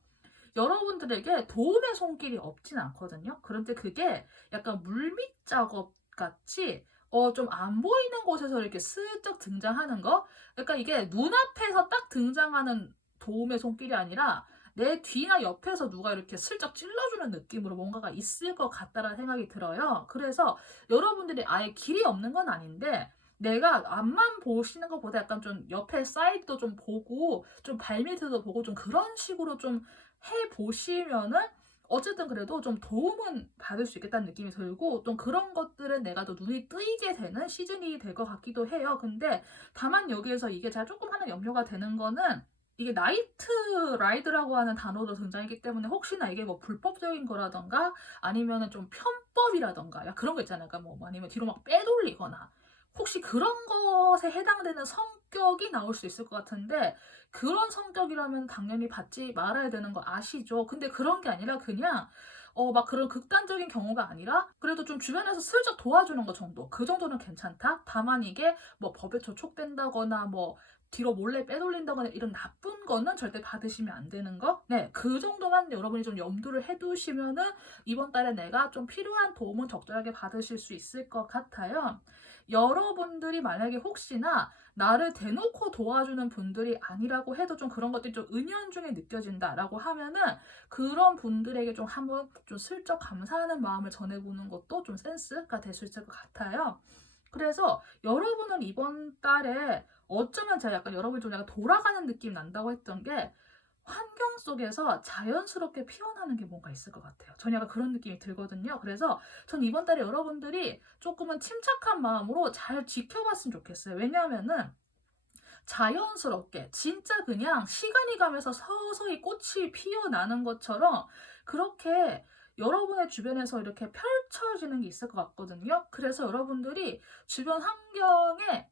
여러분들에게 도움의 손길이 없진 않거든요. 그런데 그게 약간 물밑 작업 같이 좀 안 보이는 곳에서 이렇게 슬쩍 등장하는 거? 그러니까 이게 눈앞에서 딱 등장하는 도움의 손길이 아니라 내 뒤나 옆에서 누가 이렇게 슬쩍 찔러주는 느낌으로 뭔가가 있을 것 같다라는 생각이 들어요. 그래서 여러분들이 아예 길이 없는 건 아닌데 내가 앞만 보시는 것보다 약간 좀 옆에 사이드도 좀 보고 좀 발밑에도 보고 좀 그런 식으로 좀 해보시면은 어쨌든 그래도 좀 도움은 받을 수 있겠다는 느낌이 들고 또 그런 것들은 내가 더 눈이 뜨이게 되는 시즌이 될 것 같기도 해요. 근데 다만 여기에서 이게 제가 조금 하나 염려가 되는 거는 이게 나이트 라이드라고 하는 단어도 등장했기 때문에 혹시나 이게 뭐 불법적인 거라던가 아니면은 좀 편법이라던가 그런 거 있잖아요. 그러니까 뭐 아니면 뒤로 막 빼돌리거나 혹시 그런 것에 해당되는 성격이 나올 수 있을 것 같은데 그런 성격이라면 당연히 받지 말아야 되는 거 아시죠? 근데 그런 게 아니라 그냥 막 그런 극단적인 경우가 아니라 그래도 좀 주변에서 슬쩍 도와주는 거 정도 그 정도는 괜찮다. 다만 이게 뭐 법에 저촉된다거나 뭐 뒤로 몰래 빼돌린다거나 이런 나쁜 거는 절대 받으시면 안 되는 거. 네, 그 정도만 여러분이 좀 염두를 해두시면은 이번 달에 내가 좀 필요한 도움은 적절하게 받으실 수 있을 것 같아요. 여러분들이 만약에 혹시나 나를 대놓고 도와주는 분들이 아니라고 해도 좀 그런 것들이 좀 은연중에 느껴진다라고 하면은 그런 분들에게 좀 한번 좀 슬쩍 감사하는 마음을 전해보는 것도 좀 센스가 될 수 있을 것 같아요. 그래서 여러분은 이번 달에 어쩌면 제가 약간 여러분이 좀 약간 돌아가는 느낌 난다고 했던 게 환경 속에서 자연스럽게 피어나는 게 뭔가 있을 것 같아요. 저는 약간 그런 느낌이 들거든요. 그래서 전 이번 달에 여러분들이 조금은 침착한 마음으로 잘 지켜봤으면 좋겠어요. 왜냐하면은 자연스럽게 진짜 그냥 시간이 가면서 서서히 꽃이 피어나는 것처럼 그렇게 여러분의 주변에서 이렇게 펼쳐지는 게 있을 것 같거든요. 그래서 여러분들이 주변 환경에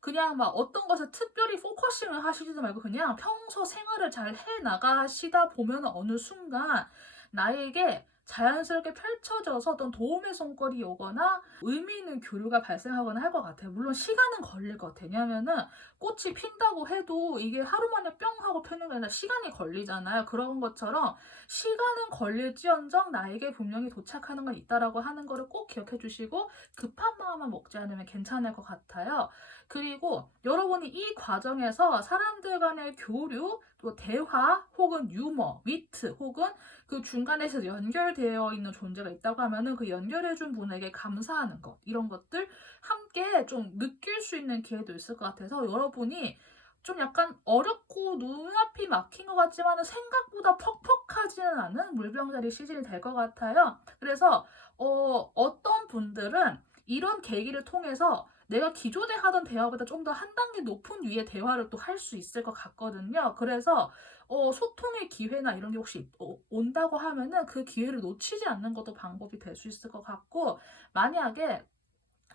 그냥 막 어떤 것에 특별히 포커싱을 하시지도 말고 그냥 평소 생활을 잘 해 나가시다 보면 어느 순간 나에게 자연스럽게 펼쳐져서 어떤 도움의 손길이 오거나 의미 있는 교류가 발생하거나 할 것 같아요. 물론 시간은 걸릴 것 같아요. 왜냐면은 꽃이 핀다고 해도 이게 하루 만에 뿅 하고 피는 게 아니라 시간이 걸리잖아요. 그런 것처럼 시간은 걸릴지언정 나에게 분명히 도착하는 건 있다라고 하는 거를 꼭 기억해 주시고 급한 마음만 먹지 않으면 괜찮을 것 같아요. 그리고 여러분이 이 과정에서 사람들 간의 교류, 또 대화, 혹은 유머, 위트, 혹은 그 중간에서 연결되어 있는 존재가 있다고 하면은 그 연결해준 분에게 감사하는 것, 이런 것들 함께 좀 느낄 수 있는 기회도 있을 것 같아서 여러분이 좀 약간 어렵고 눈앞이 막힌 것 같지만 생각보다 퍽퍽하지는 않은 물병자리 시즌이 될 것 같아요. 그래서 어떤 분들은 이런 계기를 통해서 내가 기존에 하던 대화보다 좀 더 한 단계 높은 위의 대화를 또 할 수 있을 것 같거든요. 그래서 소통의 기회나 이런 게 혹시 온다고 하면은 그 기회를 놓치지 않는 것도 방법이 될 수 있을 것 같고 만약에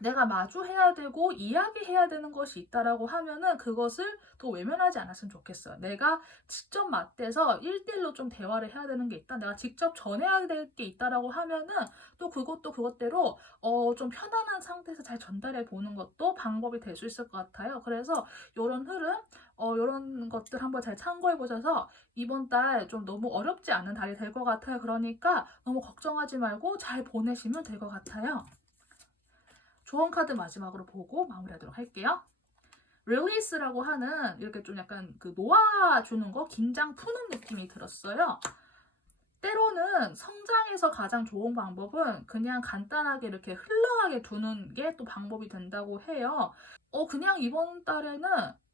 내가 마주해야 되고 이야기해야 되는 것이 있다라고 하면은 그것을 더 외면하지 않았으면 좋겠어요. 내가 직접 맞대서 1대1로 좀 대화를 해야 되는 게 있다. 내가 직접 전해야 될 게 있다라고 하면은 또 그것도 그것대로 좀 편안한 상태에서 잘 전달해 보는 것도 방법이 될 수 있을 것 같아요. 그래서 이런 흐름, 이런 것들 한번 잘 참고해 보셔서 이번 달 좀 너무 어렵지 않은 달이 될 것 같아요. 그러니까 너무 걱정하지 말고 잘 보내시면 될 것 같아요. 조언 카드 마지막으로 보고 마무리하도록 할게요. 릴리스라고 하는 이렇게 좀 약간 그 놓아주는 거, 긴장 푸는 느낌이 들었어요. 때로는 성장에서 가장 좋은 방법은 그냥 간단하게 이렇게 흘러가게 두는 게 또 방법이 된다고 해요. 그냥 이번 달에는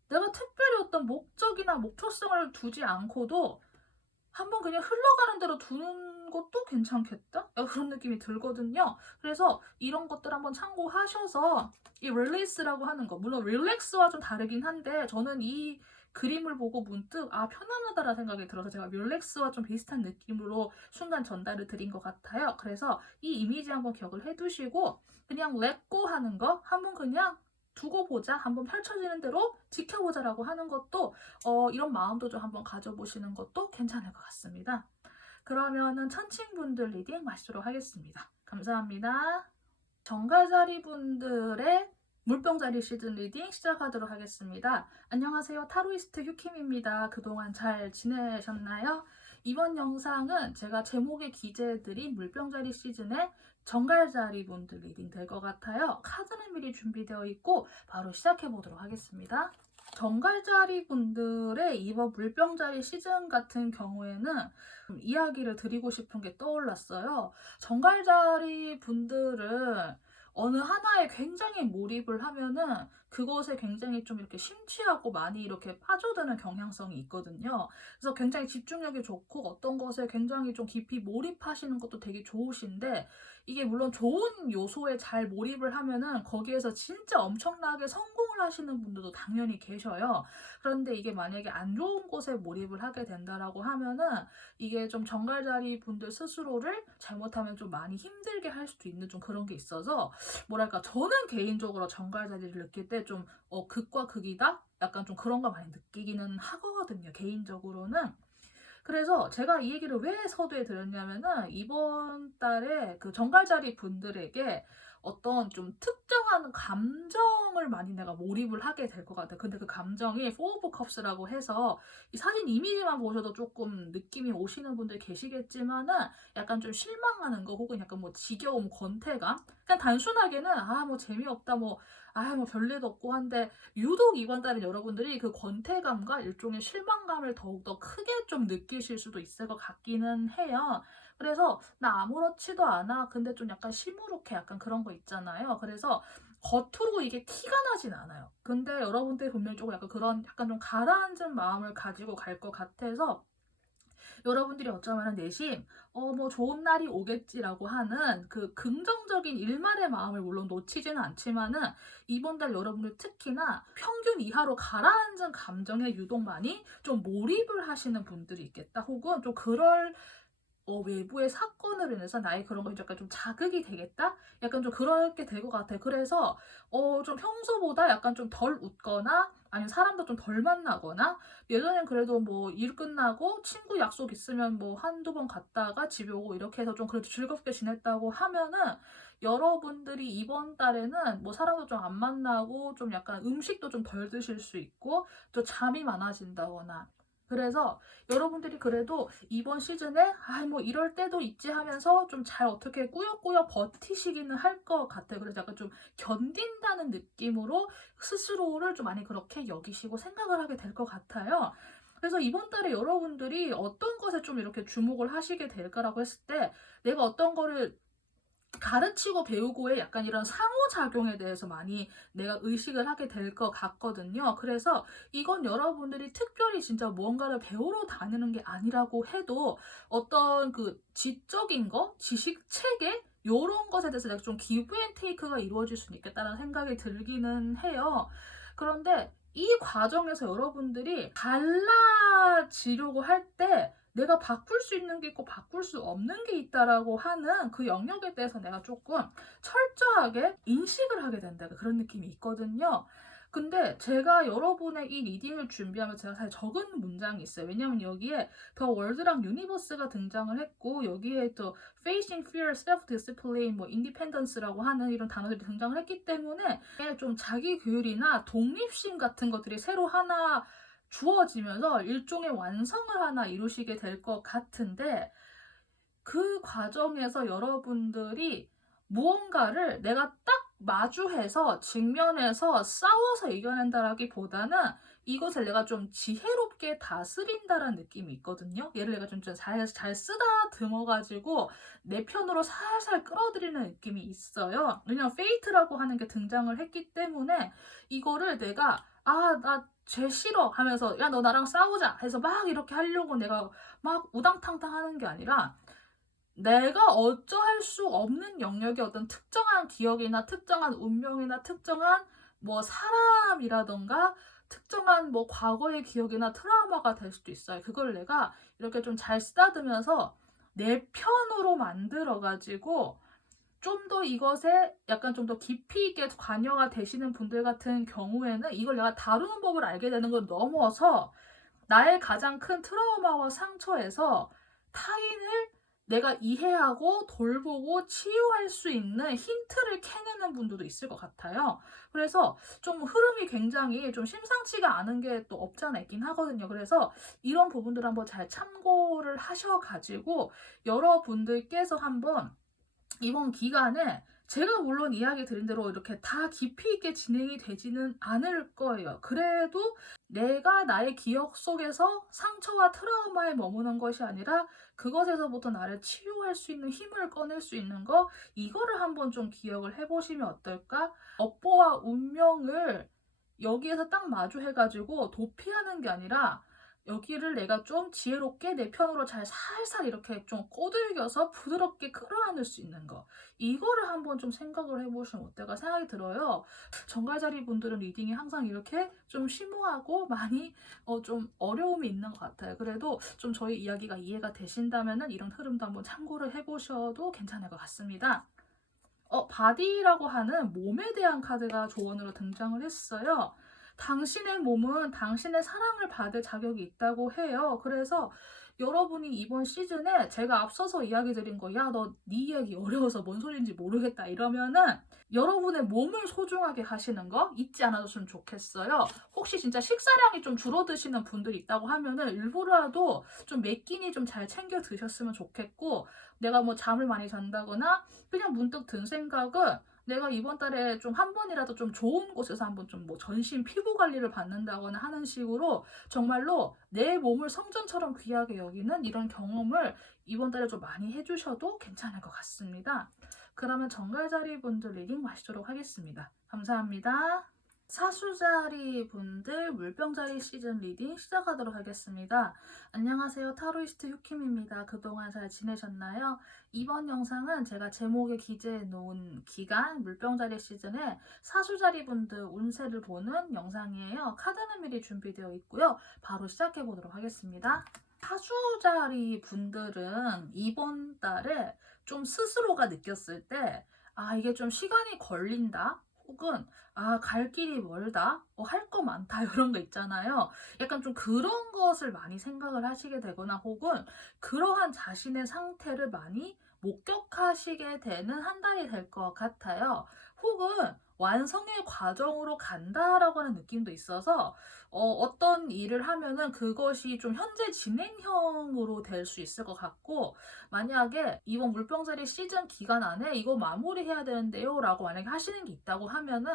내가 특별히 어떤 목적이나 목표성을 두지 않고도 한번 그냥 흘러가는 대로 두는 것도 괜찮겠다? 그런 느낌이 들거든요. 그래서 이런 것들 한번 참고하셔서 이 릴리스라고 하는 거, 물론 릴렉스와 좀 다르긴 한데 저는 이 그림을 보고 문득 편안하다라는 생각이 들어서 제가 릴렉스와 좀 비슷한 느낌으로 순간 전달을 드린 것 같아요. 그래서 이 이미지 한번 기억을 해두시고 그냥 렛고 하는 거 한번 그냥 두고 보자, 한번 펼쳐지는 대로 지켜보자라고 하는 것도 이런 마음도 좀 한번 가져보시는 것도 괜찮을 것 같습니다. 그러면은 천칭분들 리딩 마치도록 하겠습니다. 감사합니다. 정갈자리 분들의 물병자리 시즌 리딩 시작하도록 하겠습니다. 안녕하세요. 타로이스트 휴킴입니다. 그동안 잘 지내셨나요? 이번 영상은 제가 제목에 기재해드린 물병자리 시즌의 정갈자리 분들 리딩 될 것 같아요. 카드는 미리 준비되어 있고 바로 시작해 보도록 하겠습니다. 정갈자리 분들의 이번 물병자리 시즌 같은 경우에는 이야기를 드리고 싶은 게 떠올랐어요. 정갈자리 분들은 어느 하나에 굉장히 몰입을 하면은 그것에 굉장히 좀 이렇게 심취하고 많이 이렇게 빠져드는 경향성이 있거든요. 그래서 굉장히 집중력이 좋고 어떤 것에 굉장히 좀 깊이 몰입하시는 것도 되게 좋으신데 이게 물론 좋은 요소에 잘 몰입을 하면은 거기에서 진짜 엄청나게 성공을 하시는 분들도 당연히 계셔요. 그런데 이게 만약에 안 좋은 곳에 몰입을 하게 된다라고 하면은 이게 좀 정갈자리 분들 스스로를 잘못하면 좀 많이 힘들게 할 수도 있는 좀 그런 게 있어서 뭐랄까 저는 개인적으로 정갈자리를 느낄 때 좀 극과 극이다? 약간 좀 그런 거 많이 느끼기는 하거든요. 개인적으로는. 그래서 제가 이 얘기를 왜 서두에 드렸냐면은 이번 달에 그 정갈자리 분들에게 어떤 좀 특정한 감정을 많이 내가 몰입을 하게 될 것 같아요. 근데 그 감정이 Four of Cups라고 해서 이 사진 이미지만 보셔도 조금 느낌이 오시는 분들 계시겠지만은 약간 좀 실망하는 거 혹은 약간 뭐 지겨움, 권태감? 그냥 단순하게는 뭐 재미없다 뭐 별일도 없고 한데 유독 이번 달엔 여러분들이 그 권태감과 일종의 실망감을 더욱더 크게 좀 느끼실 수도 있을 것 같기는 해요. 그래서 나 아무렇지도 않아. 근데 좀 약간 시무룩해. 약간 그런 거 있잖아요. 그래서 겉으로 이게 티가 나진 않아요. 근데 여러분들이 분명히 조금 약간 그런 약간 좀 가라앉은 마음을 가지고 갈 것 같아서 여러분들이 어쩌면 내심 뭐 좋은 날이 오겠지라고 하는 그 긍정적인 일말의 마음을 물론 놓치지는 않지만은 이번 달 여러분들 특히나 평균 이하로 가라앉은 감정에 유독 많이 좀 몰입을 하시는 분들이 있겠다. 혹은 좀 그럴 외부의 사건으로 인해서 나의 그런 거 약간 좀 자극이 되겠다? 약간 좀 그렇게 될 것 같아요. 그래서 좀 평소보다 약간 좀 덜 웃거나 아니면 사람도 좀 덜 만나거나 예전엔 그래도 뭐 일 끝나고 친구 약속 있으면 뭐 한두 번 갔다가 집에 오고 이렇게 해서 좀 그래도 즐겁게 지냈다고 하면은 여러분들이 이번 달에는 뭐 사람도 좀 안 만나고 좀 약간 음식도 좀 덜 드실 수 있고 또 잠이 많아진다거나 그래서 여러분들이 그래도 이번 시즌에 뭐 이럴 때도 있지 하면서 좀 잘 어떻게 꾸역꾸역 버티시기는 할 것 같아요. 그래서 약간 좀 견딘다는 느낌으로 스스로를 좀 많이 그렇게 여기시고 생각을 하게 될 것 같아요. 그래서 이번 달에 여러분들이 어떤 것에 좀 이렇게 주목을 하시게 될까라고 했을 때 내가 어떤 거를 가르치고 배우고의 약간 이런 상호작용에 대해서 많이 내가 의식을 하게 될 것 같거든요. 그래서 이건 여러분들이 특별히 진짜 무언가를 배우러 다니는 게 아니라고 해도 어떤 그 지적인 거, 지식 체계 요런 것에 대해서 내가 좀 기브 앤 테이크가 이루어질 수 있겠다는 생각이 들기는 해요. 그런데 이 과정에서 여러분들이 달라지려고 할 때 내가 바꿀 수 있는 게 있고 바꿀 수 없는 게 있다라고 하는 그 영역에 대해서 내가 조금 철저하게 인식을 하게 된다. 그런 느낌이 있거든요. 근데 제가 여러분의 이 리딩을 준비하면서 제가 사실 적은 문장이 있어요. 왜냐면 여기에 더 월드랑 유니버스가 등장을 했고, 여기에 또 facing fear, self-discipline, 뭐 independence라고 하는 이런 단어들이 등장을 했기 때문에 좀 자기 규율이나 독립심 같은 것들이 새로 하나 주어지면서 일종의 완성을 하나 이루시게 될 것 같은데, 그 과정에서 여러분들이 무언가를 내가 딱 마주해서 직면해서 싸워서 이겨낸다라기보다는 이것을 내가 좀 지혜롭게 다스린다라는 느낌이 있거든요. 얘를 내가 좀 잘 쓰다듬어가지고 내 편으로 살살 끌어들이는 느낌이 있어요. 왜냐면 페이트라고 하는 게 등장을 했기 때문에 이거를 내가 나 쟤 싫어 하면서 야 너 나랑 싸우자 해서 막 이렇게 하려고 내가 막 우당탕탕 하는 게 아니라, 내가 어쩌할 수 없는 영역의 어떤 특정한 기억이나 특정한 운명이나 특정한 뭐 사람이라던가 특정한 뭐 과거의 기억이나 트라우마가 될 수도 있어요. 그걸 내가 이렇게 좀 잘 쓰다듬으면서 내 편으로 만들어가지고 좀 더 이것에 약간 좀 더 깊이 있게 관여가 되시는 분들 같은 경우에는 이걸 내가 다루는 법을 알게 되는 걸 넘어서 나의 가장 큰 트라우마와 상처에서 타인을 내가 이해하고 돌보고 치유할 수 있는 힌트를 캐내는 분들도 있을 것 같아요. 그래서 좀 흐름이 굉장히 좀 심상치가 않은 게 또 없지 않아 있긴 하거든요. 그래서 이런 부분들 한번 잘 참고를 하셔가지고 여러분들께서 한번 이번 기간에 제가 물론 이야기 드린 대로 이렇게 다 깊이 있게 진행이 되지는 않을 거예요. 그래도 내가 나의 기억 속에서 상처와 트라우마에 머무는 것이 아니라 그것에서부터 나를 치유할 수 있는 힘을 꺼낼 수 있는 거, 이거를 한번 좀 기억을 해보시면 어떨까? 업보와 운명을 여기에서 딱 마주해가지고 도피하는 게 아니라 여기를 내가 좀 지혜롭게 내 편으로 잘 살살 이렇게 좀 꼬들겨서 부드럽게 끌어안을 수 있는 거, 이거를 한번 좀 생각을 해보시면 어떨까 생각이 들어요. 정갈자리 분들은 리딩이 항상 이렇게 좀 심오하고 많이 좀 어려움이 있는 것 같아요. 그래도 좀 저희 이야기가 이해가 되신다면은 이런 흐름도 한번 참고를 해보셔도 괜찮을 것 같습니다. 바디라고 하는 몸에 대한 카드가 조언으로 등장을 했어요. 당신의 몸은 당신의 사랑을 받을 자격이 있다고 해요. 그래서 여러분이 이번 시즌에 제가 앞서서 이야기 드린 거, 야, 너 네 이야기 어려워서 뭔 소리인지 모르겠다 이러면은 여러분의 몸을 소중하게 하시는 거 잊지 않아줬으면 좋겠어요. 혹시 진짜 식사량이 좀 줄어드시는 분들이 있다고 하면은 일부러라도 좀 몇 끼니 좀 잘 챙겨 드셨으면 좋겠고, 내가 뭐 잠을 많이 잔다거나 그냥 문득 든 생각은 내가 이번 달에 좀 한 번이라도 좀 좋은 곳에서 한번 좀 뭐 전신 피부 관리를 받는다거나 하는 식으로 정말로 내 몸을 성전처럼 귀하게 여기는 이런 경험을 이번 달에 좀 많이 해주셔도 괜찮을 것 같습니다. 그러면 정갈자리 분들 리딩 마치도록 하겠습니다. 감사합니다. 사수자리 분들 물병자리 시즌 리딩 시작하도록 하겠습니다. 안녕하세요. 타로이스트 휴킴입니다. 그동안 잘 지내셨나요? 이번 영상은 제가 제목에 기재해 놓은 기간 물병자리 시즌에 사수자리 분들 운세를 보는 영상이에요. 카드는 미리 준비되어 있고요. 바로 시작해 보도록 하겠습니다. 사수자리 분들은 이번 달에 좀 스스로가 느꼈을 때 이게 좀 시간이 걸린다, 혹은 갈 길이 멀다, 할 거 많다 이런 거 있잖아요. 약간 좀 그런 것을 많이 생각을 하시게 되거나 혹은 그러한 자신의 상태를 많이 목격하시게 되는 한 달이 될 것 같아요. 혹은 완성의 과정으로 간다라고 하는 느낌도 있어서 어떤 일을 하면은 그것이 좀 현재 진행형으로 될 수 있을 것 같고, 만약에 이번 물병자리 시즌 기간 안에 이거 마무리해야 되는데요 라고 만약에 하시는 게 있다고 하면은,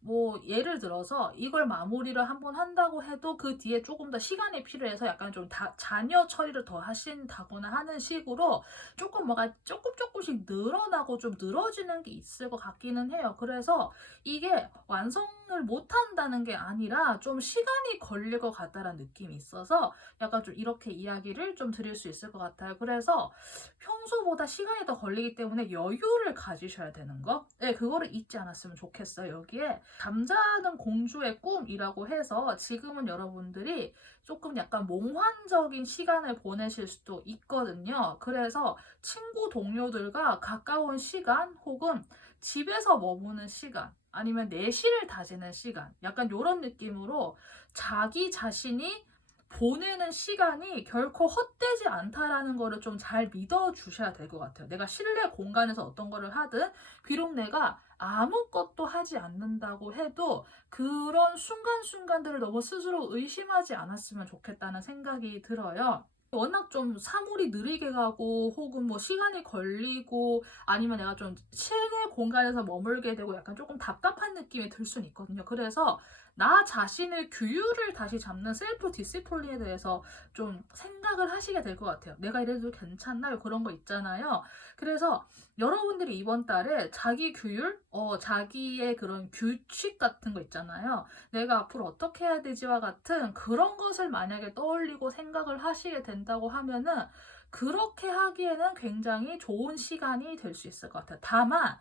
뭐 예를 들어서 이걸 마무리를 한번 한다고 해도 그 뒤에 조금 더 시간이 필요해서 약간 좀 잔여 처리를 더 하신다거나 하는 식으로 조금 뭐가 조금씩 늘어나고 좀 늘어지는 게 있을 것 같기는 해요. 그래서 이게 완성을 못한다는 게 아니라 좀 시간이 걸릴 것 같다라는 느낌이 있어서 약간 좀 이렇게 이야기를 좀 드릴 수 있을 것 같아요. 그래서 평소보다 시간이 더 걸리기 때문에 여유를 가지셔야 되는 거? 네, 그거를 잊지 않았으면 좋겠어요. 여기에 잠자는 공주의 꿈이라고 해서 지금은 여러분들이 조금 약간 몽환적인 시간을 보내실 수도 있거든요. 그래서 친구 동료들과 가까운 시간 혹은 집에서 머무는 시간 아니면 내실을 다지는 시간 약간 이런 느낌으로 자기 자신이 보내는 시간이 결코 헛되지 않다라는 거를 좀 잘 믿어주셔야 될 것 같아요. 내가 실내 공간에서 어떤 거를 하든 비록 내가 아무것도 하지 않는다고 해도 그런 순간순간들을 너무 스스로 의심하지 않았으면 좋겠다는 생각이 들어요. 워낙 좀 사물이 느리게 가고 혹은 뭐 시간이 걸리고 아니면 내가 좀 실내 공간에서 머물게 되고 약간 조금 답답한 느낌이 들 수는 있거든요. 그래서 나 자신의 규율을 다시 잡는 셀프 디시플린에 대해서 좀 생각을 하시게 될 것 같아요. 내가 이래도 괜찮나요? 그런 거 있잖아요. 그래서 여러분들이 이번 달에 자기 규율, 자기의 그런 규칙 같은 거 있잖아요. 내가 앞으로 어떻게 해야 되지와 같은 그런 것을 만약에 떠올리고 생각을 하시게 된다고 하면은 그렇게 하기에는 굉장히 좋은 시간이 될 수 있을 것 같아요. 다만,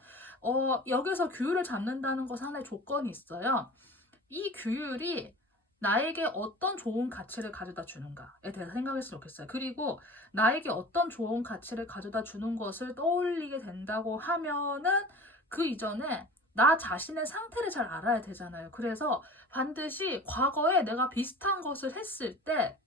여기서 규율을 잡는다는 것은 하나의 조건이 있어요. 이 규율이 나에게 어떤 좋은 가치를 가져다 주는가에 대해서 생각했으면 좋겠어요. 그리고 나에게 어떤 좋은 가치를 가져다 주는 것을 떠올리게 된다고 하면은 그 이전에 나 자신의 상태를 잘 알아야 되잖아요. 그래서 반드시 과거에 내가 비슷한 것을 했을 때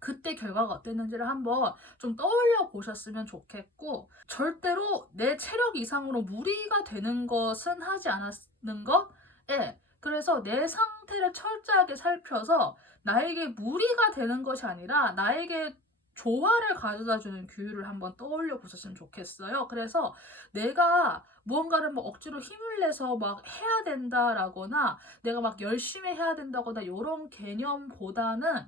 그때 결과가 어땠는지를 한번 좀 떠올려 보셨으면 좋겠고 절대로 내 체력 이상으로 무리가 되는 것은 하지 않았는 것? 예. 그래서 내 상태를 철저하게 살펴서 나에게 무리가 되는 것이 아니라 나에게 조화를 가져다 주는 규율을 한번 떠올려 보셨으면 좋겠어요. 그래서 내가 무언가를 뭐 억지로 힘을 내서 막 해야 된다라거나 내가 막 열심히 해야 된다거나 이런 개념보다는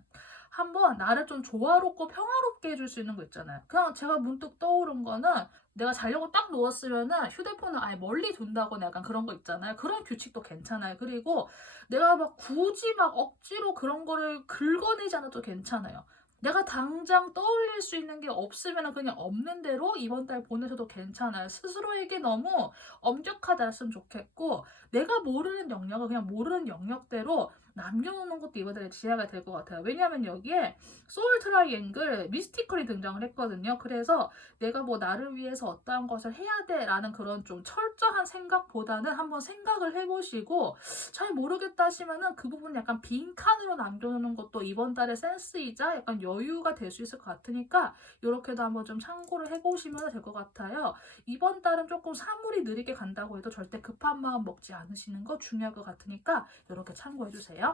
한번 나를 좀 조화롭고 평화롭게 해줄 수 있는 거 있잖아요. 그냥 제가 문득 떠오른 거는 내가 자려고 딱 누웠으면은 휴대폰을 아예 멀리 둔다거나 약간 그런 거 있잖아요. 그런 규칙도 괜찮아요. 그리고 내가 막 굳이 막 억지로 그런 거를 긁어내지 않아도 괜찮아요. 내가 당장 떠올릴 수 있는 게 없으면 그냥 없는 대로 이번 달 보내셔도 괜찮아요. 스스로에게 너무 엄격하지 않았으면 좋겠고 내가 모르는 영역을 그냥 모르는 영역대로 남겨놓는 것도 이번 달에 지혜가 될 것 같아요. 왜냐하면 여기에 소울 트라이앵글 미스티컬이 등장을 했거든요. 그래서 내가 뭐 나를 위해서 어떠한 것을 해야 돼라는 그런 좀 철저한 생각보다는 한번 생각을 해보시고 잘 모르겠다 하시면은 그 부분 약간 빈칸으로 남겨놓는 것도 이번 달의 센스이자 약간 여유가 될 수 있을 것 같으니까 이렇게도 한번 좀 참고를 해보시면 될 것 같아요. 이번 달은 조금 사물이 느리게 간다고 해도 절대 급한 마음 먹지 않으시는 거 중요할 것 같으니까 이렇게 참고해주세요.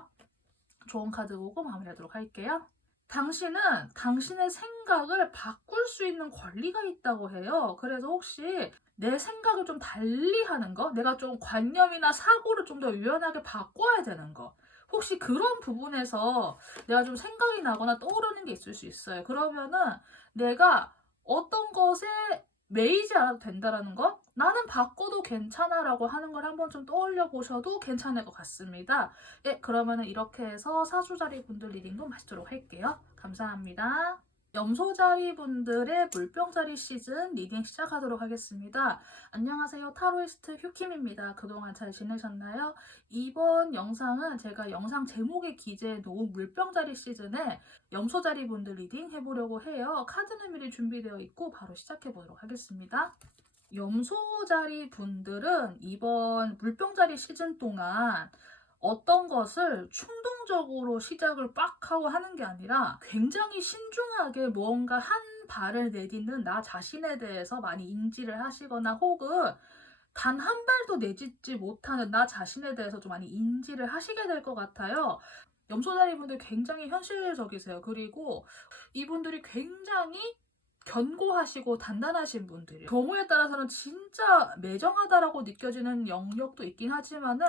좋은 카드 보고 마무리하도록 할게요. 당신은 당신의 생각을 바꿀 수 있는 권리가 있다고 해요. 그래서 혹시 내 생각을 좀 달리 하는 거, 내가 좀 관념이나 사고를 좀 더 유연하게 바꿔야 되는 거. 혹시 그런 부분에서 내가 좀 생각이 나거나 떠오르는 게 있을 수 있어요. 그러면은 내가 어떤 것에 매이지 않아도 된다라는 것? 나는 바꿔도 괜찮아라고 하는 걸 한번 좀 떠올려 보셔도 괜찮을 것 같습니다. 예, 그러면은 이렇게 해서 사주자리 분들 리딩도 마치도록 할게요. 감사합니다. 염소자리 분들의 물병자리 시즌 리딩 시작하도록 하겠습니다. 안녕하세요. 타로이스트 휴킴입니다. 그동안 잘 지내셨나요? 이번 영상은 제가 영상 제목에 기재해 놓은 물병자리 시즌에 염소자리 분들 리딩 해보려고 해요. 카드는 미리 준비되어 있고 바로 시작해 보도록 하겠습니다. 염소자리 분들은 이번 물병자리 시즌 동안 어떤 것을 충동적으로 시작을 빡 하고 하는 게 아니라 굉장히 신중하게 무언가 한 발을 내딛는 나 자신에 대해서 많이 인지를 하시거나 혹은 단 한 발도 내딛지 못하는 나 자신에 대해서 좀 많이 인지를 하시게 될 것 같아요. 염소자리 분들 굉장히 현실적이세요. 그리고 이분들이 굉장히 견고하시고 단단하신 분들이에요. 경우에 따라서는 진짜 매정하다라고 느껴지는 영역도 있긴 하지만은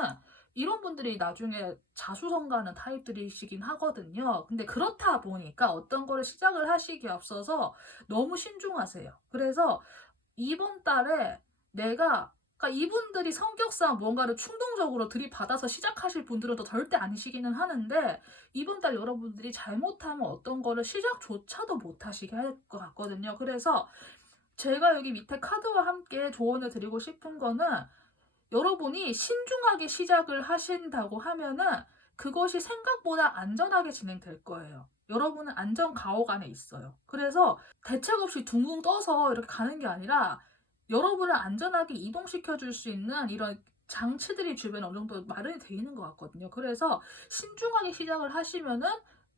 이런 분들이 나중에 자수성가하는 타입들이시긴 하거든요. 근데 그렇다 보니까 어떤 거를 시작을 하시기에 앞서서 너무 신중하세요. 그래서 이번 달에 내가 그러니까 이분들이 성격상 뭔가를 충동적으로 들이받아서 시작하실 분들은 또 절대 아니시기는 하는데 이번 달 여러분들이 잘못하면 어떤 거를 시작조차도 못하시게 할 것 같거든요. 그래서 제가 여기 밑에 카드와 함께 조언을 드리고 싶은 거는 여러분이 신중하게 시작을 하신다고 하면은 그것이 생각보다 안전하게 진행될 거예요. 여러분은 안전 가옥 안에 있어요. 그래서 대책 없이 둥둥 떠서 이렇게 가는 게 아니라 여러분을 안전하게 이동시켜 줄 수 있는 이런 장치들이 주변에 어느 정도 마련이 되어 있는 것 같거든요. 그래서 신중하게 시작을 하시면은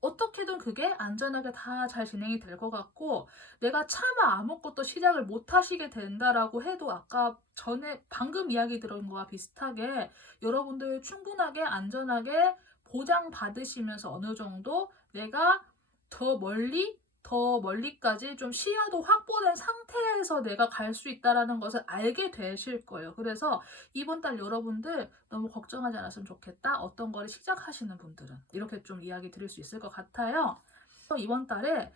어떻게든 그게 안전하게 다 잘 진행이 될 것 같고, 내가 차마 아무것도 시작을 못 하시게 된다라고 해도 아까 전에 방금 이야기 들은 거와 비슷하게 여러분들 충분하게 안전하게 보장받으시면서 어느 정도 내가 더 멀리까지 좀 시야도 확보된 상태에서 내가 갈 수 있다라는 것을 알게 되실 거예요. 그래서 이번 달 여러분들 너무 걱정하지 않았으면 좋겠다. 어떤 거를 시작하시는 분들은 이렇게 좀 이야기 드릴 수 있을 것 같아요. 이번 달에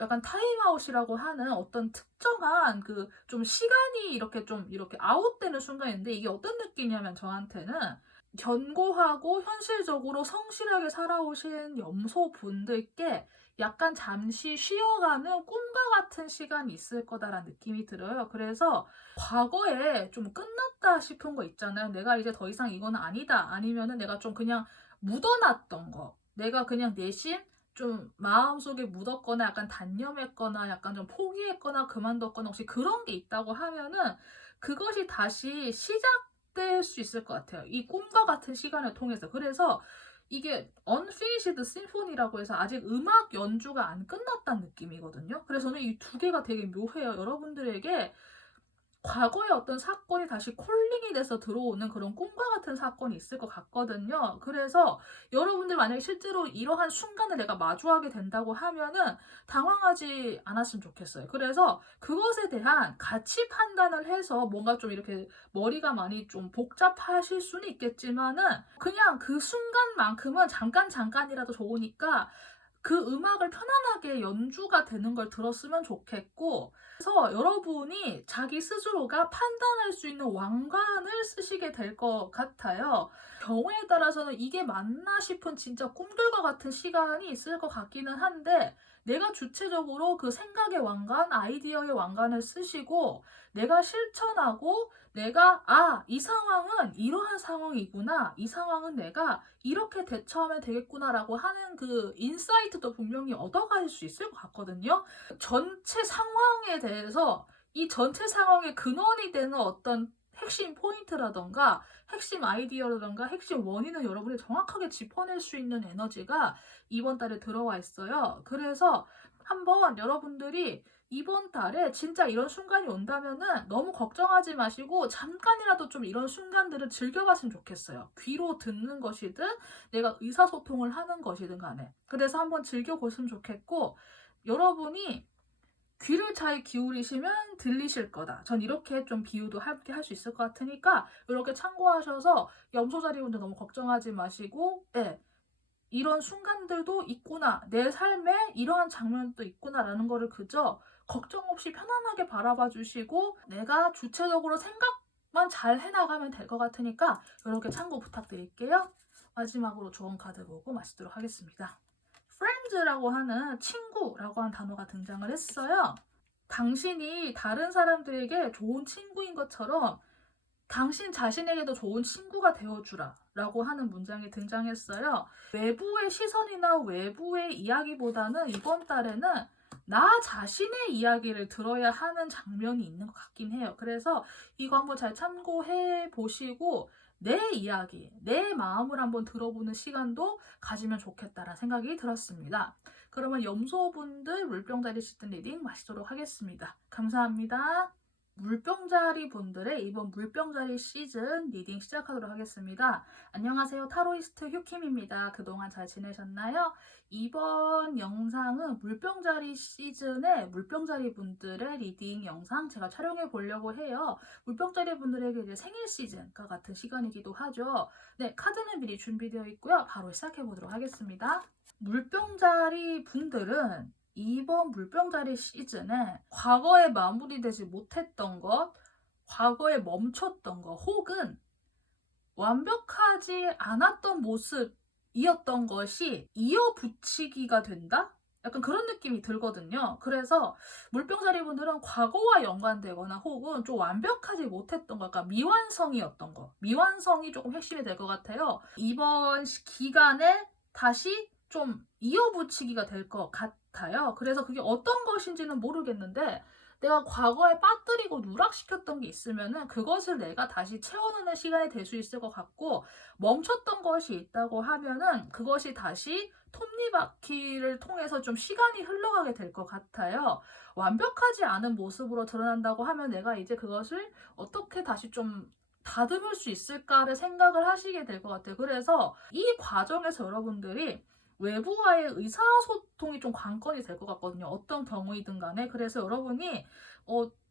약간 타임아웃이라고 하는 어떤 특정한 그 좀 시간이 이렇게 아웃되는 순간인데 이게 어떤 느낌이냐면 저한테는 견고하고 현실적으로 성실하게 살아오신 염소 분들께 약간 잠시 쉬어가는 꿈과 같은 시간이 있을 거다라는 느낌이 들어요. 그래서 과거에 좀 끝났다 싶은 거 있잖아요. 내가 이제 더 이상 이거는 아니다. 아니면은 내가 좀 그냥 묻어놨던 거. 내가 그냥 내심 좀 마음속에 묻었거나 약간 단념했거나 약간 좀 포기했거나 그만뒀거나 혹시 그런 게 있다고 하면은 그것이 다시 시작될 수 있을 것 같아요. 이 꿈과 같은 시간을 통해서. 그래서 이게 unfinished symphony라고 해서 아직 음악 연주가 안 끝났다는 느낌이거든요. 그래서 저는 이 두 개가 되게 묘해요. 여러분들에게 과거의 어떤 사건이 다시 콜링이 돼서 들어오는 그런 꿈과 같은 사건이 있을 것 같거든요. 그래서 여러분들 만약에 실제로 이러한 순간을 내가 마주하게 된다고 하면은 당황하지 않았으면 좋겠어요. 그래서 그것에 대한 가치 판단을 해서 뭔가 좀 이렇게 머리가 많이 좀 복잡하실 수는 있겠지만은 그냥 그 순간만큼은 잠깐이라도 좋으니까 그 음악을 편안하게 연주가 되는 걸 들었으면 좋겠고, 그래서 여러분이 자기 스스로가 판단할 수 있는 왕관을 쓰시게 될 것 같아요. 경우에 따라서는 이게 맞나 싶은 진짜 꿈들과 같은 시간이 있을 것 같기는 한데 내가 주체적으로 그 생각의 왕관, 아이디어의 왕관을 쓰시고 내가 실천하고 내가 이 상황은 이러한 상황이구나. 이 상황은 내가 이렇게 대처하면 되겠구나라고 하는 그 인사이트도 분명히 얻어갈 수 있을 것 같거든요. 전체 상황에 대해서 이 전체 상황의 근원이 되는 어떤 핵심 포인트라던가 핵심 아이디어라던가 핵심 원인을 여러분이 정확하게 짚어낼 수 있는 에너지가 이번 달에 들어와 있어요. 그래서 한번 여러분들이 이번 달에 진짜 이런 순간이 온다면은 너무 걱정하지 마시고 잠깐이라도 좀 이런 순간들을 즐겨봤으면 좋겠어요. 귀로 듣는 것이든 내가 의사소통을 하는 것이든 간에. 그래서 한번 즐겨보시면 좋겠고 여러분이 귀를 잘 기울이시면 들리실 거다. 전 이렇게 좀 비유도 함께 할 수 있을 것 같으니까 이렇게 참고하셔서 염소자리분들 너무 걱정하지 마시고 이런 순간들도 있구나. 내 삶에 이러한 장면도 있구나라는 거를 그저 걱정 없이 편안하게 바라봐 주시고 내가 주체적으로 생각만 잘 해나가면 될 것 같으니까 이렇게 참고 부탁드릴게요. 마지막으로 좋은 카드 보고 마치도록 하겠습니다. friends라고 하는 친구라고 하는 단어가 등장을 했어요. 당신이 다른 사람들에게 좋은 친구인 것처럼 당신 자신에게도 좋은 친구가 되어주라 라고 하는 문장이 등장했어요. 외부의 시선이나 외부의 이야기보다는 이번 달에는 나 자신의 이야기를 들어야 하는 장면이 있는 것 같긴 해요. 그래서 이거 한번 잘 참고해 보시고 내 이야기, 내 마음을 한번 들어보는 시간도 가지면 좋겠다라는 생각이 들었습니다. 그러면 염소분들 물병자리 시즌 리딩 마치도록 하겠습니다. 감사합니다. 물병자리 분들의 이번 물병자리 시즌 리딩 시작하도록 하겠습니다. 안녕하세요. 타로이스트 휴킴입니다. 그동안 잘 지내셨나요? 이번 영상은 물병자리 시즌의 물병자리 분들의 리딩 영상 제가 촬영해 보려고 해요. 물병자리 분들에게 이제 생일 시즌과 같은 시간이기도 하죠. 네, 카드는 미리 준비되어 있고요. 바로 시작해 보도록 하겠습니다. 물병자리 분들은 이번 물병자리 시즌에 과거에 마무리되지 못했던 것 과거에 멈췄던 거 혹은 완벽하지 않았던 모습이었던 것이 이어붙이기가 된다? 약간 그런 느낌이 들거든요. 그래서 물병자리 분들은 과거와 연관되거나 혹은 좀 완벽하지 못했던 거, 그러니까 미완성이었던 거, 미완성이 조금 핵심이 될 것 같아요. 이번 기간에 다시 좀 이어붙이기가 될 것 같아요. 그래서 그게 어떤 것인지는 모르겠는데 내가 과거에 빠뜨리고 누락시켰던 게 있으면은 그것을 내가 다시 채워넣는 시간이 될 수 있을 것 같고, 멈췄던 것이 있다고 하면은 그것이 다시 톱니바퀴를 통해서 좀 시간이 흘러가게 될 것 같아요. 완벽하지 않은 모습으로 드러난다고 하면 내가 이제 그것을 어떻게 다시 좀 다듬을 수 있을까를 생각을 하시게 될 것 같아요. 그래서 이 과정에서 여러분들이 외부와의 의사소통이 좀 관건이 될 것 같거든요. 어떤 경우이든 간에. 그래서 여러분이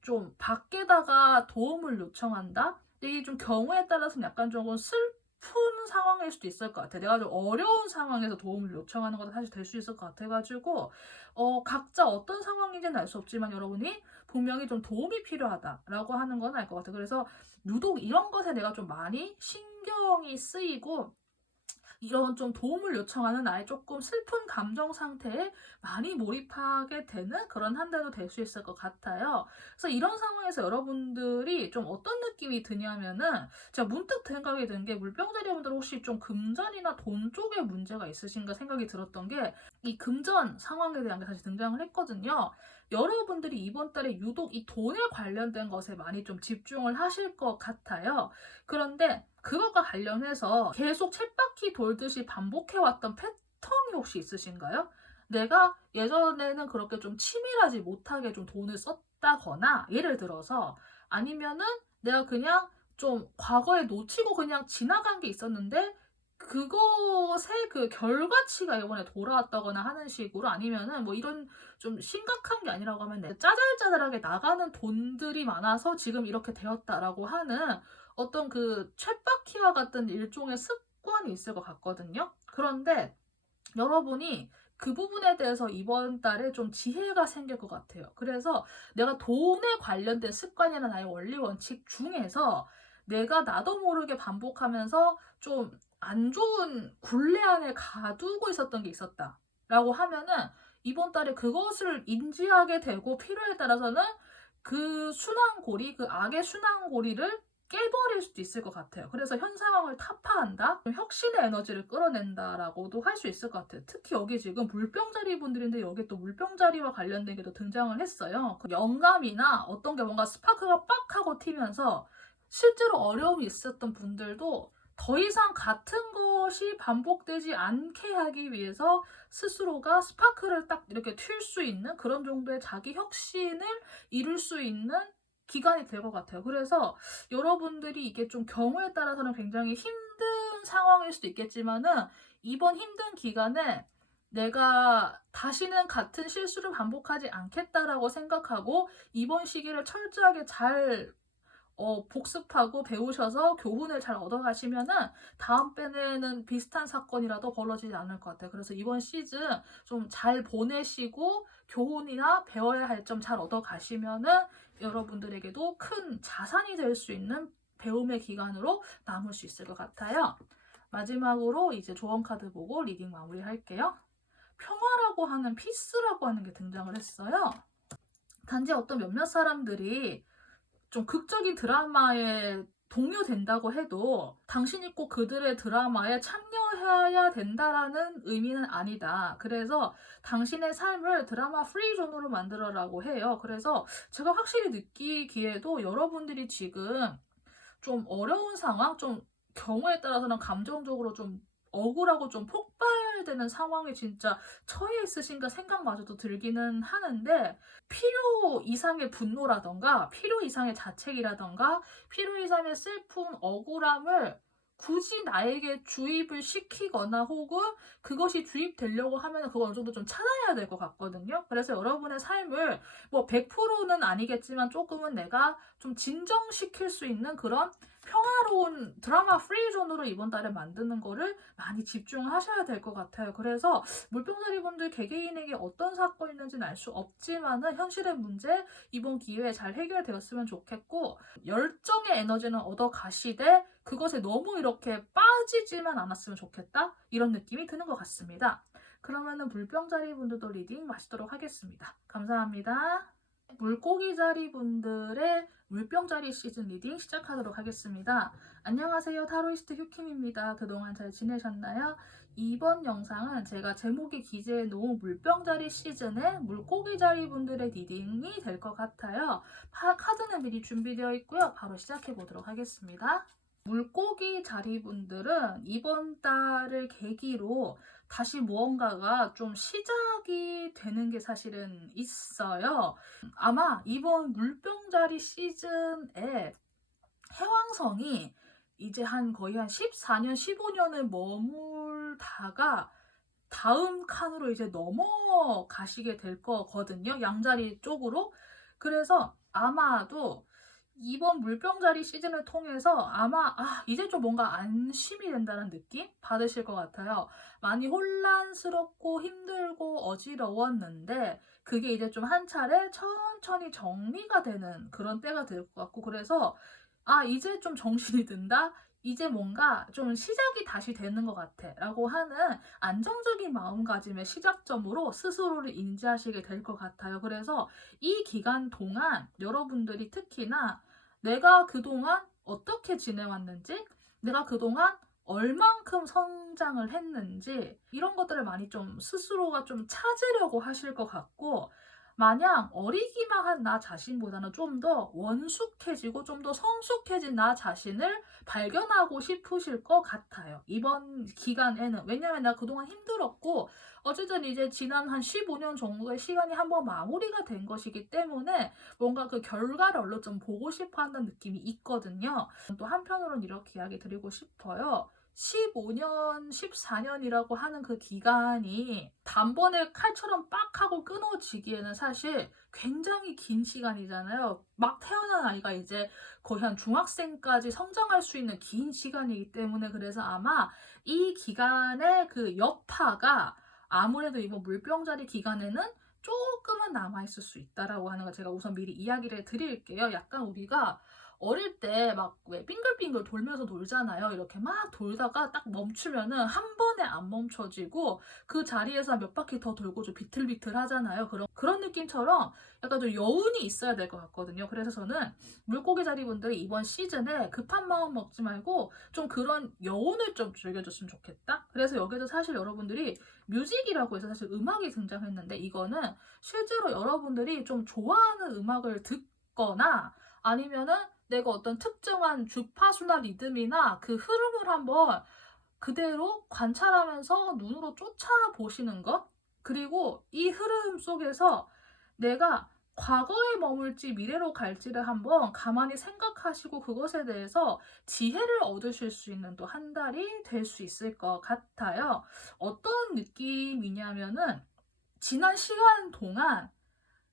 좀 밖에다가 도움을 요청한다? 이게 좀 경우에 따라서는 약간 조금 슬픈 상황일 수도 있을 것 같아요. 내가 좀 어려운 상황에서 도움을 요청하는 것도 사실 될 수 있을 것 같아가지고 각자 어떤 상황인지는 알 수 없지만 여러분이 분명히 좀 도움이 필요하다라고 하는 건 알 것 같아요. 그래서 유독 이런 것에 내가 좀 많이 신경이 쓰이고 이런 좀 도움을 요청하는 나의 조금 슬픈 감정 상태에 많이 몰입하게 되는 그런 한 달도 될 수 있을 것 같아요. 그래서 이런 상황에서 여러분들이 좀 어떤 느낌이 드냐면은 제가 문득 생각이 든 게 물병자리분들 혹시 좀 금전이나 돈 쪽에 문제가 있으신가 생각이 들었던 게 이 금전 상황에 대한 게 다시 등장을 했거든요. 여러분들이 이번 달에 유독 이 돈에 관련된 것에 많이 좀 집중을 하실 것 같아요. 그런데 그것과 관련해서 계속 쳇바퀴 돌듯이 반복해왔던 패턴이 혹시 있으신가요? 내가 예전에는 그렇게 좀 치밀하지 못하게 좀 돈을 썼다거나 예를 들어서 아니면은 내가 그냥 좀 과거에 놓치고 그냥 지나간 게 있었는데 그것의 그 결과치가 이번에 돌아왔다거나 하는 식으로 아니면은 뭐 이런 좀 심각한 게 아니라고 하면 짜잘짜잘하게 나가는 돈들이 많아서 지금 이렇게 되었다라고 하는 어떤 그 쳇바퀴와 같은 일종의 습관이 있을 것 같거든요. 그런데 여러분이 그 부분에 대해서 이번 달에 좀 지혜가 생길 것 같아요. 그래서 내가 돈에 관련된 습관이나 나의 원리 원칙 중에서 내가 나도 모르게 반복하면서 좀 안 좋은 굴레 안에 가두고 있었던 게 있었다. 라고 하면은 이번 달에 그것을 인지하게 되고 필요에 따라서는 그 순환고리, 그 악의 순환고리를 깨버릴 수도 있을 것 같아요. 그래서 현 상황을 타파한다? 혁신의 에너지를 끌어낸다라고도 할 수 있을 것 같아요. 특히 여기 지금 물병자리 분들인데 여기 또 물병자리와 관련된 게 또 등장을 했어요. 그 영감이나 어떤 게 뭔가 스파크가 빡 하고 튀면서 실제로 어려움이 있었던 분들도 더 이상 같은 것이 반복되지 않게 하기 위해서 스스로가 스파크를 딱 이렇게 튈 수 있는 그런 정도의 자기 혁신을 이룰 수 있는 기간이 될 것 같아요. 그래서 여러분들이 이게 좀 경우에 따라서는 굉장히 힘든 상황일 수도 있겠지만은 이번 힘든 기간에 내가 다시는 같은 실수를 반복하지 않겠다라고 생각하고 이번 시기를 철저하게 잘 복습하고 배우셔서 교훈을 잘 얻어가시면은 다음 번에는 비슷한 사건이라도 벌어지지 않을 것 같아요. 그래서 이번 시즌 좀 잘 보내시고 교훈이나 배워야 할 점 잘 얻어가시면은 여러분들에게도 큰 자산이 될 수 있는 배움의 기간으로 남을 수 있을 것 같아요. 마지막으로 이제 조언 카드 보고 리딩 마무리할게요. 평화라고 하는 피스라고 하는 게 등장을 했어요. 단지 어떤 몇몇 사람들이 좀 극적인 드라마에 동요된다고 해도 당신이 꼭 그들의 드라마에 참여해야 된다라는 의미는 아니다. 그래서 당신의 삶을 드라마 프리 존으로 만들어라고 해요. 그래서 제가 확실히 느끼기에도 여러분들이 지금 좀 어려운 상황, 좀 경우에 따라서는 감정적으로 좀 억울하고 좀 폭발되는 상황에 진짜 처해 있으신가 생각마저도 들기는 하는데 필요 이상의 분노라던가 필요 이상의 자책이라던가 필요 이상의 슬픈 억울함을 굳이 나에게 주입을 시키거나 혹은 그것이 주입되려고 하면 그거 어느 정도 좀 찾아야 될 것 같거든요. 그래서 여러분의 삶을 뭐 100%는 아니겠지만 조금은 내가 좀 진정시킬 수 있는 그런 평화로운 드라마 프리존으로 이번 달에 만드는 거를 많이 집중하셔야 될 것 같아요. 그래서 물병자리 분들 개개인에게 어떤 사건이 있는지는 알 수 없지만은 현실의 문제 이번 기회에 잘 해결되었으면 좋겠고, 열정의 에너지는 얻어 가시되 그것에 너무 이렇게 빠지지만 않았으면 좋겠다, 이런 느낌이 드는 것 같습니다. 그러면은 물병자리 분들도 리딩 마치도록 하겠습니다. 감사합니다. 물고기 자리 분들의 물병자리 시즌 리딩 시작하도록 하겠습니다. 안녕하세요, 타로이스트 휴킴입니다. 그동안 잘 지내셨나요? 이번 영상은 제가 제목에 기재해 놓은 물병자리 시즌의 물고기 자리 분들의 리딩이 될 것 같아요. 카드는 미리 준비되어 있고요. 바로 시작해 보도록 하겠습니다. 물고기 자리분들은 이번 달을 계기로 다시 무언가가 좀 시작이 되는 게 사실은 있어요. 아마 이번 물병자리 시즌에 해왕성이 이제 거의 한 14년, 15년을 머물다가 다음 칸으로 이제 넘어가시게 될 거거든요. 양자리 쪽으로. 그래서 아마도 이번 물병자리 시즌을 통해서 아마 이제 좀 뭔가 안심이 된다는 느낌 받으실 것 같아요. 많이 혼란스럽고 힘들고 어지러웠는데 그게 이제 좀 한 차례 천천히 정리가 되는 그런 때가 될 것 같고, 그래서 이제 좀 정신이 든다? 이제 뭔가 좀 시작이 다시 되는 것 같아 라고 하는 안정적인 마음가짐의 시작점으로 스스로를 인지하시게 될 것 같아요. 그래서 이 기간 동안 여러분들이 특히나 내가 그동안 어떻게 지내왔는지, 내가 그동안 얼만큼 성장을 했는지, 이런 것들을 많이 좀 스스로가 좀 찾으려고 하실 것 같고, 마냥 어리기만 한 나 자신보다는 좀 더 원숙해지고 좀 더 성숙해진 나 자신을 발견하고 싶으실 것 같아요. 이번 기간에는. 왜냐면 내가 그동안 힘들었고 어쨌든 이제 지난 한 15년 정도의 시간이 한번 마무리가 된 것이기 때문에 뭔가 그 결과를 얼른 좀 보고 싶어 하는 느낌이 있거든요. 또 한편으로는 이렇게 이야기 드리고 싶어요. 15년, 14년이라고 하는 그 기간이 단번에 칼처럼 빡 하고 끊어지기에는 사실 굉장히 긴 시간이잖아요. 막 태어난 아이가 이제 거의 한 중학생까지 성장할 수 있는 긴 시간이기 때문에, 그래서 아마 이 기간의 그 여파가 아무래도 이번 물병자리 기간에는 조금은 남아있을 수 있다라고 하는 거 제가 우선 미리 이야기를 드릴게요. 약간 우리가 어릴 때 막 왜 빙글빙글 돌면서 놀잖아요. 이렇게 막 돌다가 딱 멈추면은 한 번에 안 멈춰지고 그 자리에서 몇 바퀴 더 돌고 좀 비틀비틀 하잖아요. 그런 느낌처럼 약간 좀 여운이 있어야 될 것 같거든요. 그래서 저는 물고기 자리분들이 이번 시즌에 급한 마음 먹지 말고 좀 그런 여운을 좀 즐겨줬으면 좋겠다. 그래서 여기도 사실 여러분들이 뮤직이라고 해서 사실 음악이 등장했는데, 이거는 실제로 여러분들이 좀 좋아하는 음악을 듣거나 아니면은 내가 어떤 특정한 주파수나 리듬이나 그 흐름을 한번 그대로 관찰하면서 눈으로 쫓아보시는 것, 그리고 이 흐름 속에서 내가 과거에 머물지 미래로 갈지를 한번 가만히 생각하시고 그것에 대해서 지혜를 얻으실 수 있는 또 한 달이 될 수 있을 것 같아요. 어떤 느낌이냐면은 지난 시간 동안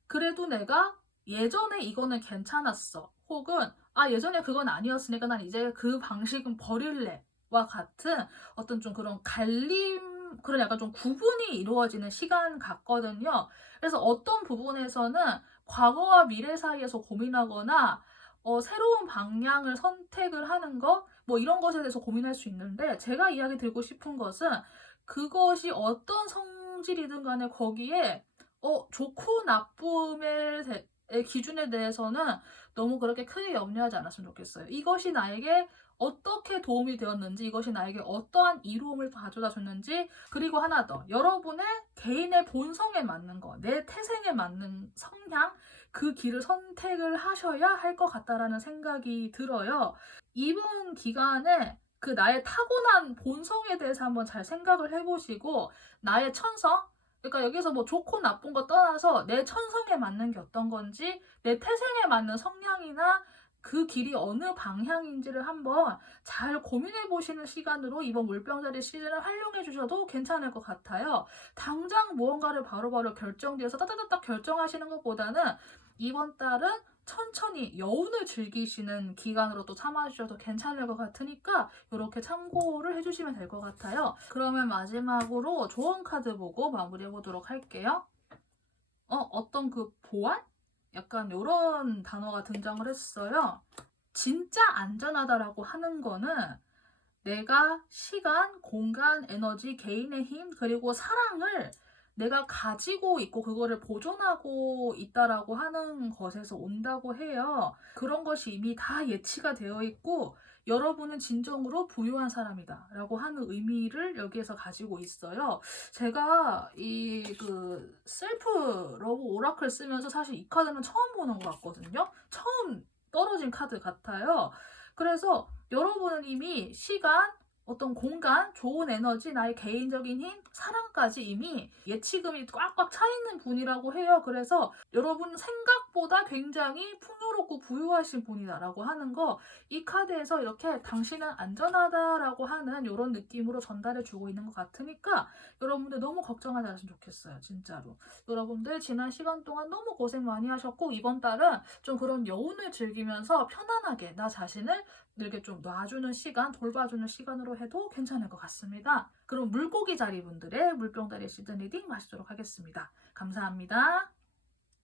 그래도 내가 예전에 이거는 괜찮았어, 혹은 예전에 그건 아니었으니까 난 이제 그 방식은 버릴래 와 같은 어떤 좀 그런 갈림, 그런 약간 좀 구분이 이루어지는 시간 같거든요. 그래서 어떤 부분에서는 과거와 미래 사이에서 고민하거나 새로운 방향을 선택을 하는 거, 뭐 이런 것에 대해서 고민할 수 있는데, 제가 이야기 드리고 싶은 것은 그것이 어떤 성질이든 간에 거기에 좋고 나쁨의 기준에 대해서는 너무 그렇게 크게 염려하지 않았으면 좋겠어요. 이것이 나에게 어떻게 도움이 되었는지, 이것이 나에게 어떠한 이로움을 가져다 줬는지, 그리고 하나 더, 여러분의 개인의 본성에 맞는 거, 내 태생에 맞는 성향, 그 길을 선택을 하셔야 할 것 같다라는 생각이 들어요. 이번 기간에 그 나의 타고난 본성에 대해서 한번 잘 생각을 해보시고, 나의 천성, 그러니까 여기서 뭐 좋고 나쁜 거 떠나서 내 천성에 맞는 게 어떤 건지, 내 태생에 맞는 성향이나 그 길이 어느 방향인지를 한번 잘 고민해 보시는 시간으로 이번 물병자리 시즌을 활용해 주셔도 괜찮을 것 같아요. 당장 무언가를 바로바로 결정지어서 따다다닥 결정하시는 것보다는 이번 달은 천천히 여운을 즐기시는 기간으로 또 삼아주셔도 괜찮을 것 같으니까 이렇게 참고를 해주시면 될 것 같아요. 그러면 마지막으로 조언 카드 보고 마무리해 보도록 할게요. 어떤 그 보안? 약간 이런 단어가 등장을 했어요. 진짜 안전하다라고 하는 거는 내가 시간, 공간, 에너지, 개인의 힘, 그리고 사랑을 내가 가지고 있고 그거를 보존하고 있다라고 하는 것에서 온다고 해요. 그런 것이 이미 다 예치가 되어 있고 여러분은 진정으로 부유한 사람이다 라고 하는 의미를 여기에서 가지고 있어요. 제가 이 그 셀프 러브 오라클 쓰면서 사실 이 카드는 처음 보는 것 같거든요. 처음 떨어진 카드 같아요. 그래서 여러분은 이미 시간, 어떤 공간, 좋은 에너지, 나의 개인적인 힘, 사랑까지 이미 예치금이 꽉꽉 차 있는 분이라고 해요. 그래서 여러분 생각보다 굉장히 풍요롭고 부유하신 분이다라고 하는 거, 이 카드에서 이렇게 당신은 안전하다라고 하는 이런 느낌으로 전달해 주고 있는 것 같으니까 여러분들 너무 걱정하지 않으시면 좋겠어요. 진짜로. 여러분들 지난 시간 동안 너무 고생 많이 하셨고 이번 달은 좀 그런 여운을 즐기면서 편안하게 나 자신을 이렇게 좀 놔주는 시간, 돌봐주는 시간으로 해도 괜찮을 것 같습니다. 그럼 물고기 자리분들의 물병다리 시즌 리딩 마치도록 하겠습니다. 감사합니다.